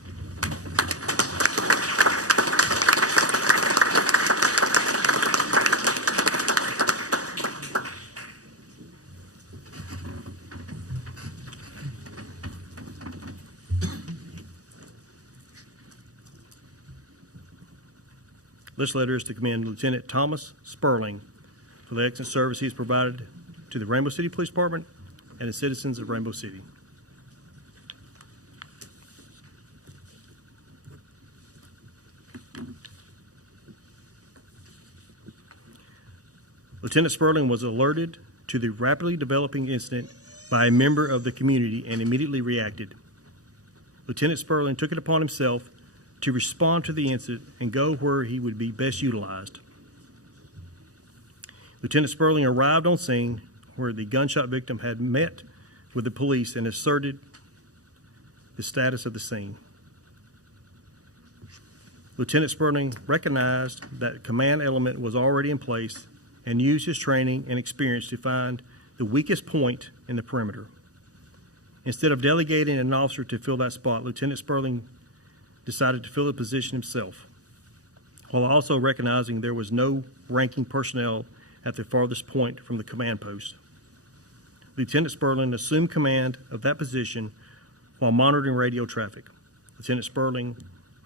This letter is to commend Lieutenant Thomas Sperling for the excellent service he's provided to the Rainbow City Police Department and the citizens of Rainbow City. Lieutenant Sperling was alerted to the rapidly developing incident by a member of the community and immediately reacted. Lieutenant Sperling took it upon himself to respond to the incident and go where he would be best utilized. Lieutenant Sperling arrived on scene where the gunshot victim had met with the police and asserted the status of the scene. Lieutenant Sperling recognized that command element was already in place and used his training and experience to find the weakest point in the perimeter. Instead of delegating an officer to fill that spot, Lieutenant Sperling decided to fill the position himself, while also recognizing there was no ranking personnel at the farthest point from the command post. Lieutenant Sperling assumed command of that position while monitoring radio traffic. Lieutenant Sperling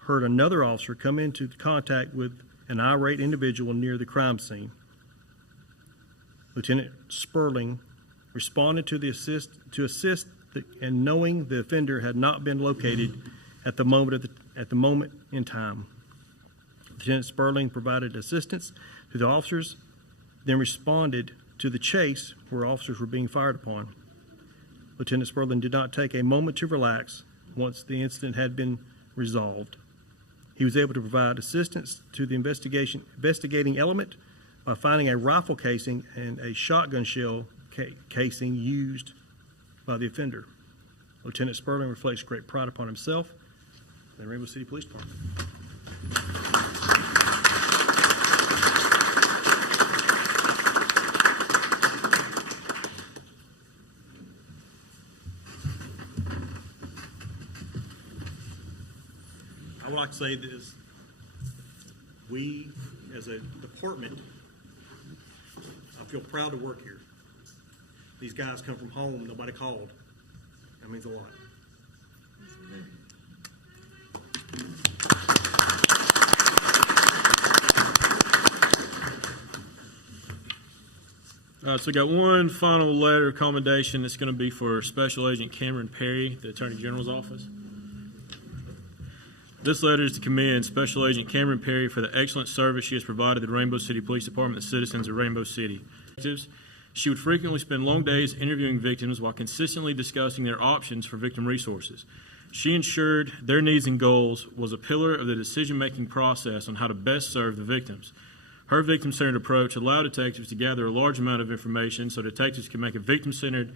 heard another officer come into contact with an irate individual near the crime scene. Lieutenant Sperling responded to assist, and knowing the offender had not been located at the moment in time. Lieutenant Sperling provided assistance to the officers, then responded to the chase where officers were being fired upon. Lieutenant Sperling did not take a moment to relax once the incident had been resolved. He was able to provide assistance to the investigating element by finding a rifle casing and a shotgun shell casing used by the offender. Lieutenant Sperling reflects great pride upon himself and the Rainbow City Police Department. I would like to say this: we, as a department, I feel proud to work here. These guys come from home, nobody called. That means a lot. So we got one final letter of commendation that's going to be for Special Agent Cameron Perry, the Attorney General's office. This letter is to commend Special Agent Cameron Perry for the excellent service she has provided the Rainbow City Police Department and the citizens of Rainbow City. She would frequently spend long days interviewing victims while consistently discussing their options for victim resources. She ensured their needs and goals was a pillar of the decision-making process on how to best serve the victims. Her victim-centered approach allowed detectives to gather a large amount of information so detectives can make victim-centered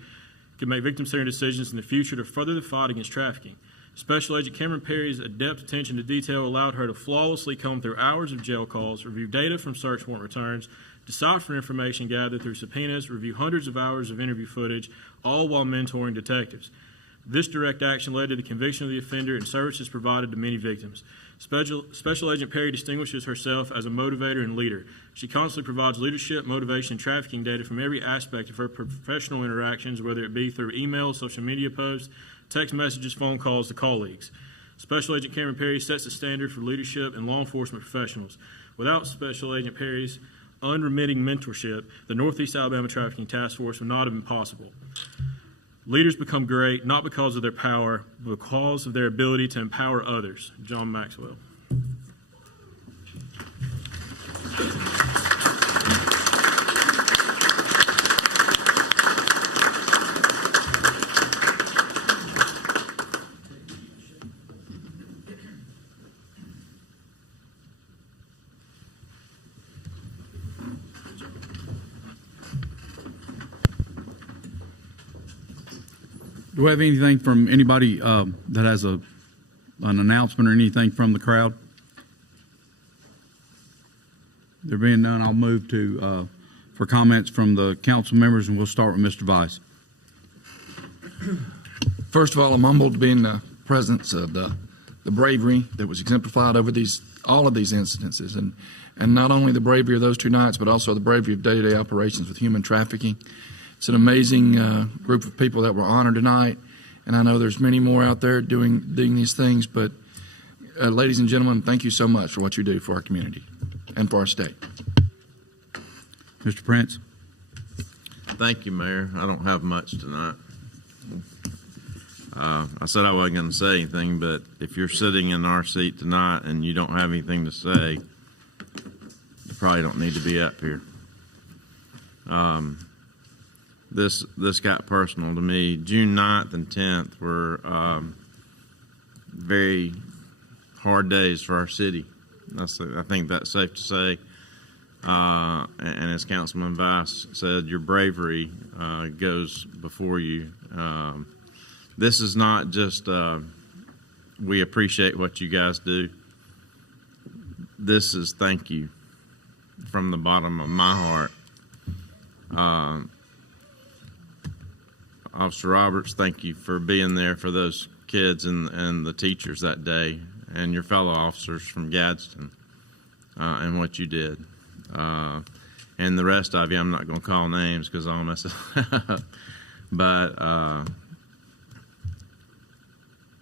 decisions in the future to further the fight against trafficking. Special Agent Cameron Perry's adept attention to detail allowed her to flawlessly comb through hours of jail calls, review data from search warrant returns, decipher information gathered through subpoenas, review hundreds of hours of interview footage, all while mentoring detectives. This direct action led to the conviction of the offender and services provided to many victims. Special Agent Perry distinguishes herself as a motivator and leader. She constantly provides leadership, motivation, and trafficking data from every aspect of her professional interactions, whether it be through emails, social media posts, text messages, phone calls to colleagues. Special Agent Cameron Perry sets the standard for leadership and law enforcement professionals. Without Special Agent Perry's unremitting mentorship, the Northeast Alabama Trafficking Task Force would not have been possible. Leaders become great not because of their power, but because of their ability to empower others. John Maxwell. Do we have anything from anybody that has an announcement or anything from the crowd? There being none, I'll move to for comments from the council members, and we'll start with Mr. Vice. First of all, I'm humbled to be in the presence of the bravery that was exemplified over all of these incidences, and not only the bravery of those two nights, but also the bravery of day-to-day operations with human trafficking. It's an amazing group of people that were honored tonight, and I know there's many more out there doing these things, but ladies and gentlemen, thank you so much for what you do for our community and for our state. Mr. Prince. Thank you, Mayor. I don't have much tonight. I said I wasn't going to say anything, but if you're sitting in our seat tonight and you don't have anything to say, you probably don't need to be up here. This got personal to me. June 9th and 10th were very hard days for our city. I think that's safe to say. And as Councilman Vice said, your bravery goes before you. This is not just we appreciate what you guys do. This is thank you from the bottom of my heart. Officer Roberts, thank you for being there for those kids and the teachers that day, and your fellow officers from Gadsden, and what you did. And the rest of you, I'm not going to call names because I'll mess it up. But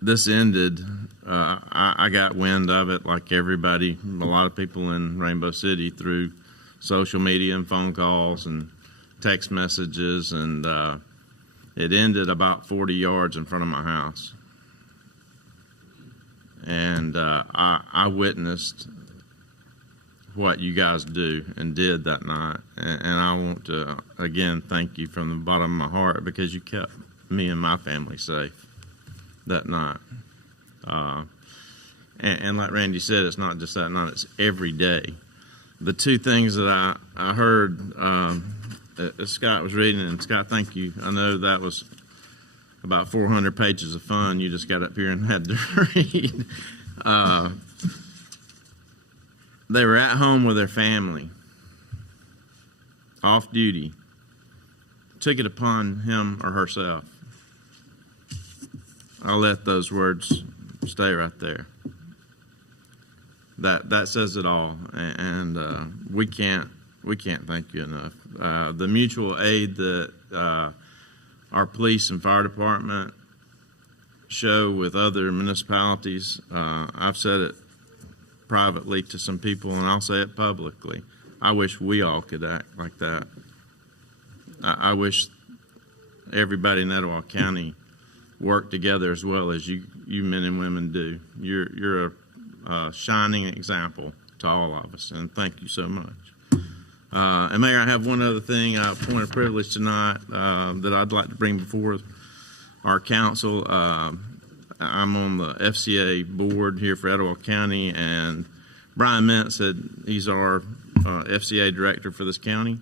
this ended, I got wind of it like everybody, a lot of people in Rainbow City, through social media and phone calls and text messages, and it ended about 40 yards in front of my house. And I witnessed what you guys do and did that night. And I want to, again, thank you from the bottom of my heart, because you kept me and my family safe that night. And like Randy said, it's not just that night, it's every day. The two things that I heard, Scott was reading, and Scott, thank you. I know that was about 400 pages of fun you just got up here and had to read. They were at home with their family, off duty, took it upon him or herself. I'll let those words stay right there. That says it all, and we can't thank you enough. The mutual aid that our police and fire department show with other municipalities, I've said it privately to some people, and I'll say it publicly. I wish we all could act like that. I wish everybody in Etowah County worked together as well as you men and women do. You're a shining example to all of us, and thank you so much. And Mayor, I have one other thing, a point of privilege tonight that I'd like to bring before our council. I'm on the FCA board here for Etowah County, and Brian Mintz said he's our FCA director for this county.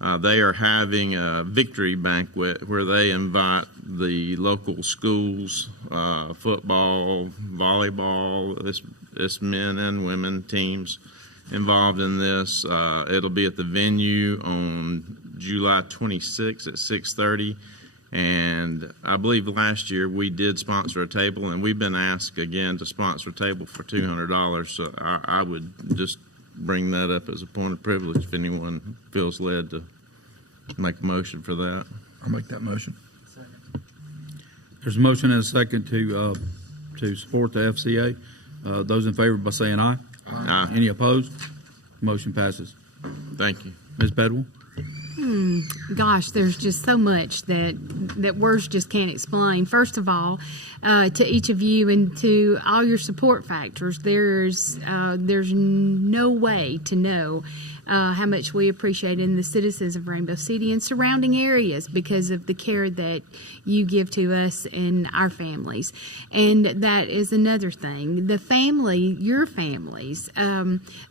They are having a victory banquet where they invite the local schools, football, volleyball, this men and women teams involved in this. It'll be at the venue on July 26th at 6:30. And I believe last year we did sponsor a table, and we've been asked again to sponsor a table for $200. So I would just bring that up as a point of privilege if anyone feels led to make a motion for that. I'll make that motion. There's a motion and a second to support the FCA. Those in favor by saying aye. Aye. Any opposed? Motion passes. Thank you. Ms. Bedwell? Gosh, there's just so much that words just can't explain. First of all, to each of you and to all your support factors, there's no way to know how much we appreciate in the citizens of Rainbow City and surrounding areas because of the care that you give to us and our families. And that is another thing. The family, your families,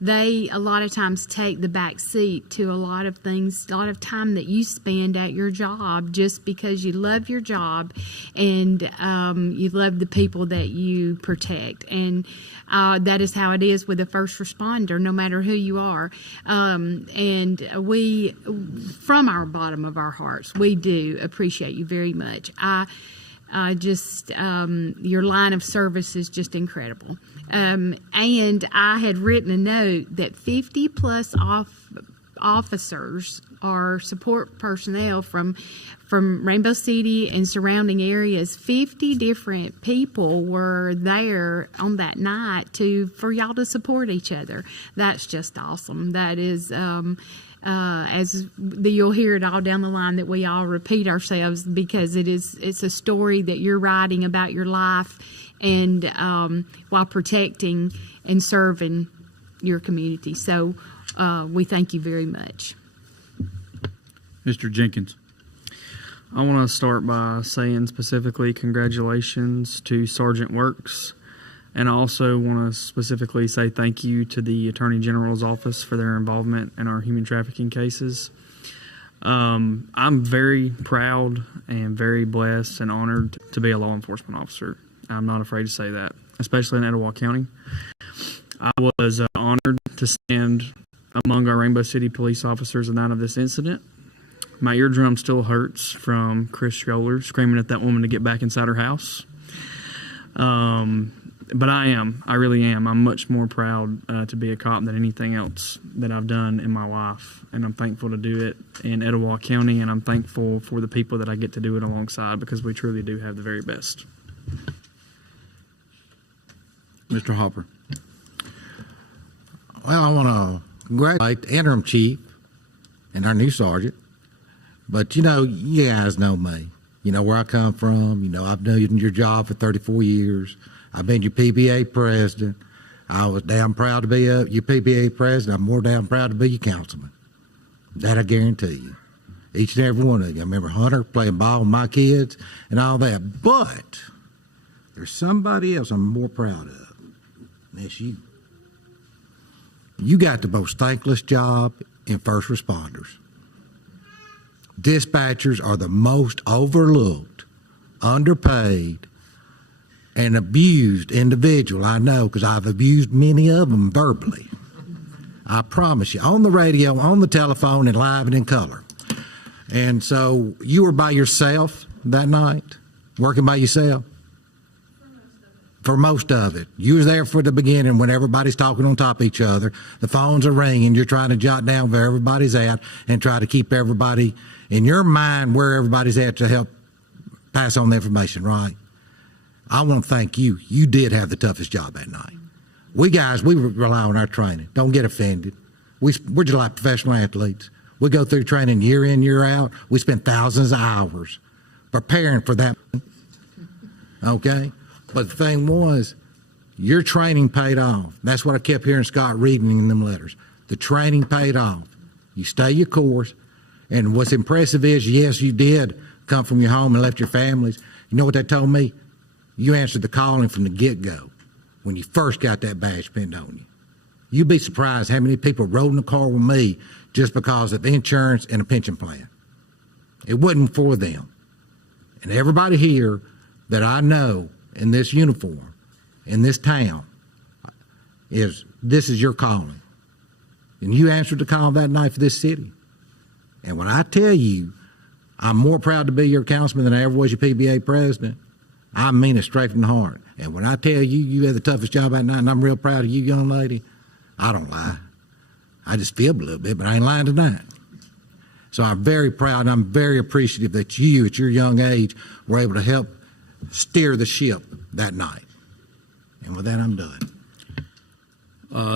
they a lot of times take the back seat to a lot of things, a lot of time that you spend at your job just because you love your job and you love the people that you protect. And that is how it is with a first responder, no matter who you are. And we, from our bottom of our hearts, we do appreciate you very much. I just, your line of service is just incredible. And I had written a note that 50 plus officers or support personnel from Rainbow City and surrounding areas, 50 different people were there on that night for y'all to support each other. That's just awesome. That is, you'll hear it all down the line that we all repeat ourselves because it's a story that you're writing about your life and while protecting and serving your community. So we thank you very much. Mr. Jenkins. I want to start by saying specifically congratulations to Sergeant Works. And I also want to specifically say thank you to the Attorney General's office for their involvement in our human trafficking cases. I'm very proud and very blessed and honored to be a law enforcement officer. I'm not afraid to say that, especially in Etowah County. I was honored to stand among our Rainbow City police officers the night of this incident. My eardrum still hurts from Chris Scholler screaming at that woman to get back inside her house. But I really am. I'm much more proud to be a cop than anything else that I've done in my life. And I'm thankful to do it in Etowah County, and I'm thankful for the people that I get to do it alongside, because we truly do have the very best. Mr. Hopper. Well, I want to congratulate the interim chief and our new sergeant. But, you guys know me. You know where I come from. You know I've done your job for 34 years. I've been your PBA president. I was damn proud to be your PBA president. I'm more damn proud to be your councilman. That I guarantee you. Each and every one of you. I remember Hunter playing ball with my kids and all that. But there's somebody else I'm more proud of. And it's you. You got the most thankless job in first responders. Dispatchers are the most overlooked, underpaid, and abused individual I know, because I've abused many of them verbally. I promise you, on the radio, on the telephone, and live and in color. And so you were by yourself that night, working by yourself? For most of it. You was there for the beginning when everybody's talking on top of each other. The phones are ringing. You're trying to jot down where everybody's at and try to keep everybody in your mind where everybody's at to help pass on the information, right? I want to thank you. You did have the toughest job that night. We guys, we rely on our training. Don't get offended. We're just like professional athletes. We go through training year in, year out. We spend thousands of hours preparing for that. Okay? But the thing was, your training paid off. That's what I kept hearing Scott reading in them letters. The training paid off. You stay your course. And what's impressive is, yes, you did come from your home and left your families. You know what they told me? You answered the calling from the get-go when you first got that badge pinned on you. You'd be surprised how many people rode in the car with me just because of insurance and a pension plan. It wasn't for them. And everybody here that I know in this uniform, in this town, this is your calling. And you answered the call that night for this city. And when I tell you I'm more proud to be your councilman than I ever was your PBA president, I mean it straight from the heart. And when I tell you you had the toughest job that night and I'm real proud of you, young lady, I don't lie. I just fib a little bit, but I ain't lying tonight. So I'm very proud and I'm very appreciative that you, at your young age, were able to help steer the ship that night. And with that, I'm done.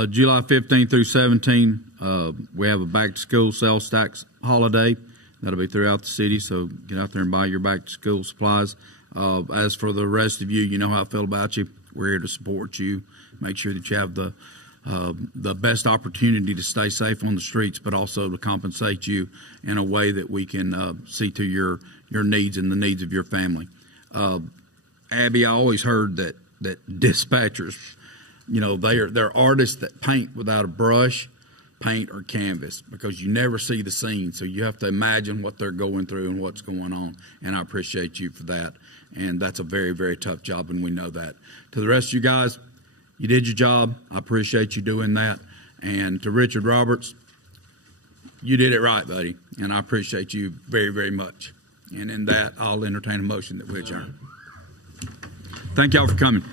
July 15 through 17, we have a back-to-school sales tax holiday. That'll be throughout the city, so get out there and buy your back-to-school supplies. As for the rest of you, you know how I feel about you. We're here to support you, make sure that you have the best opportunity to stay safe on the streets, but also to compensate you in a way that we can see to your needs and the needs of your family. Abby, I always heard that dispatchers, they're artists that paint without a brush, paint, or canvas, because you never see the scene. So you have to imagine what they're going through and what's going on. And I appreciate you for that. And that's a very, very tough job, and we know that. To the rest of you guys, you did your job. I appreciate you doing that. And to Richard Roberts, you did it right, buddy. And I appreciate you very, very much. And in that, I'll entertain a motion that we adjourn. Thank y'all for coming.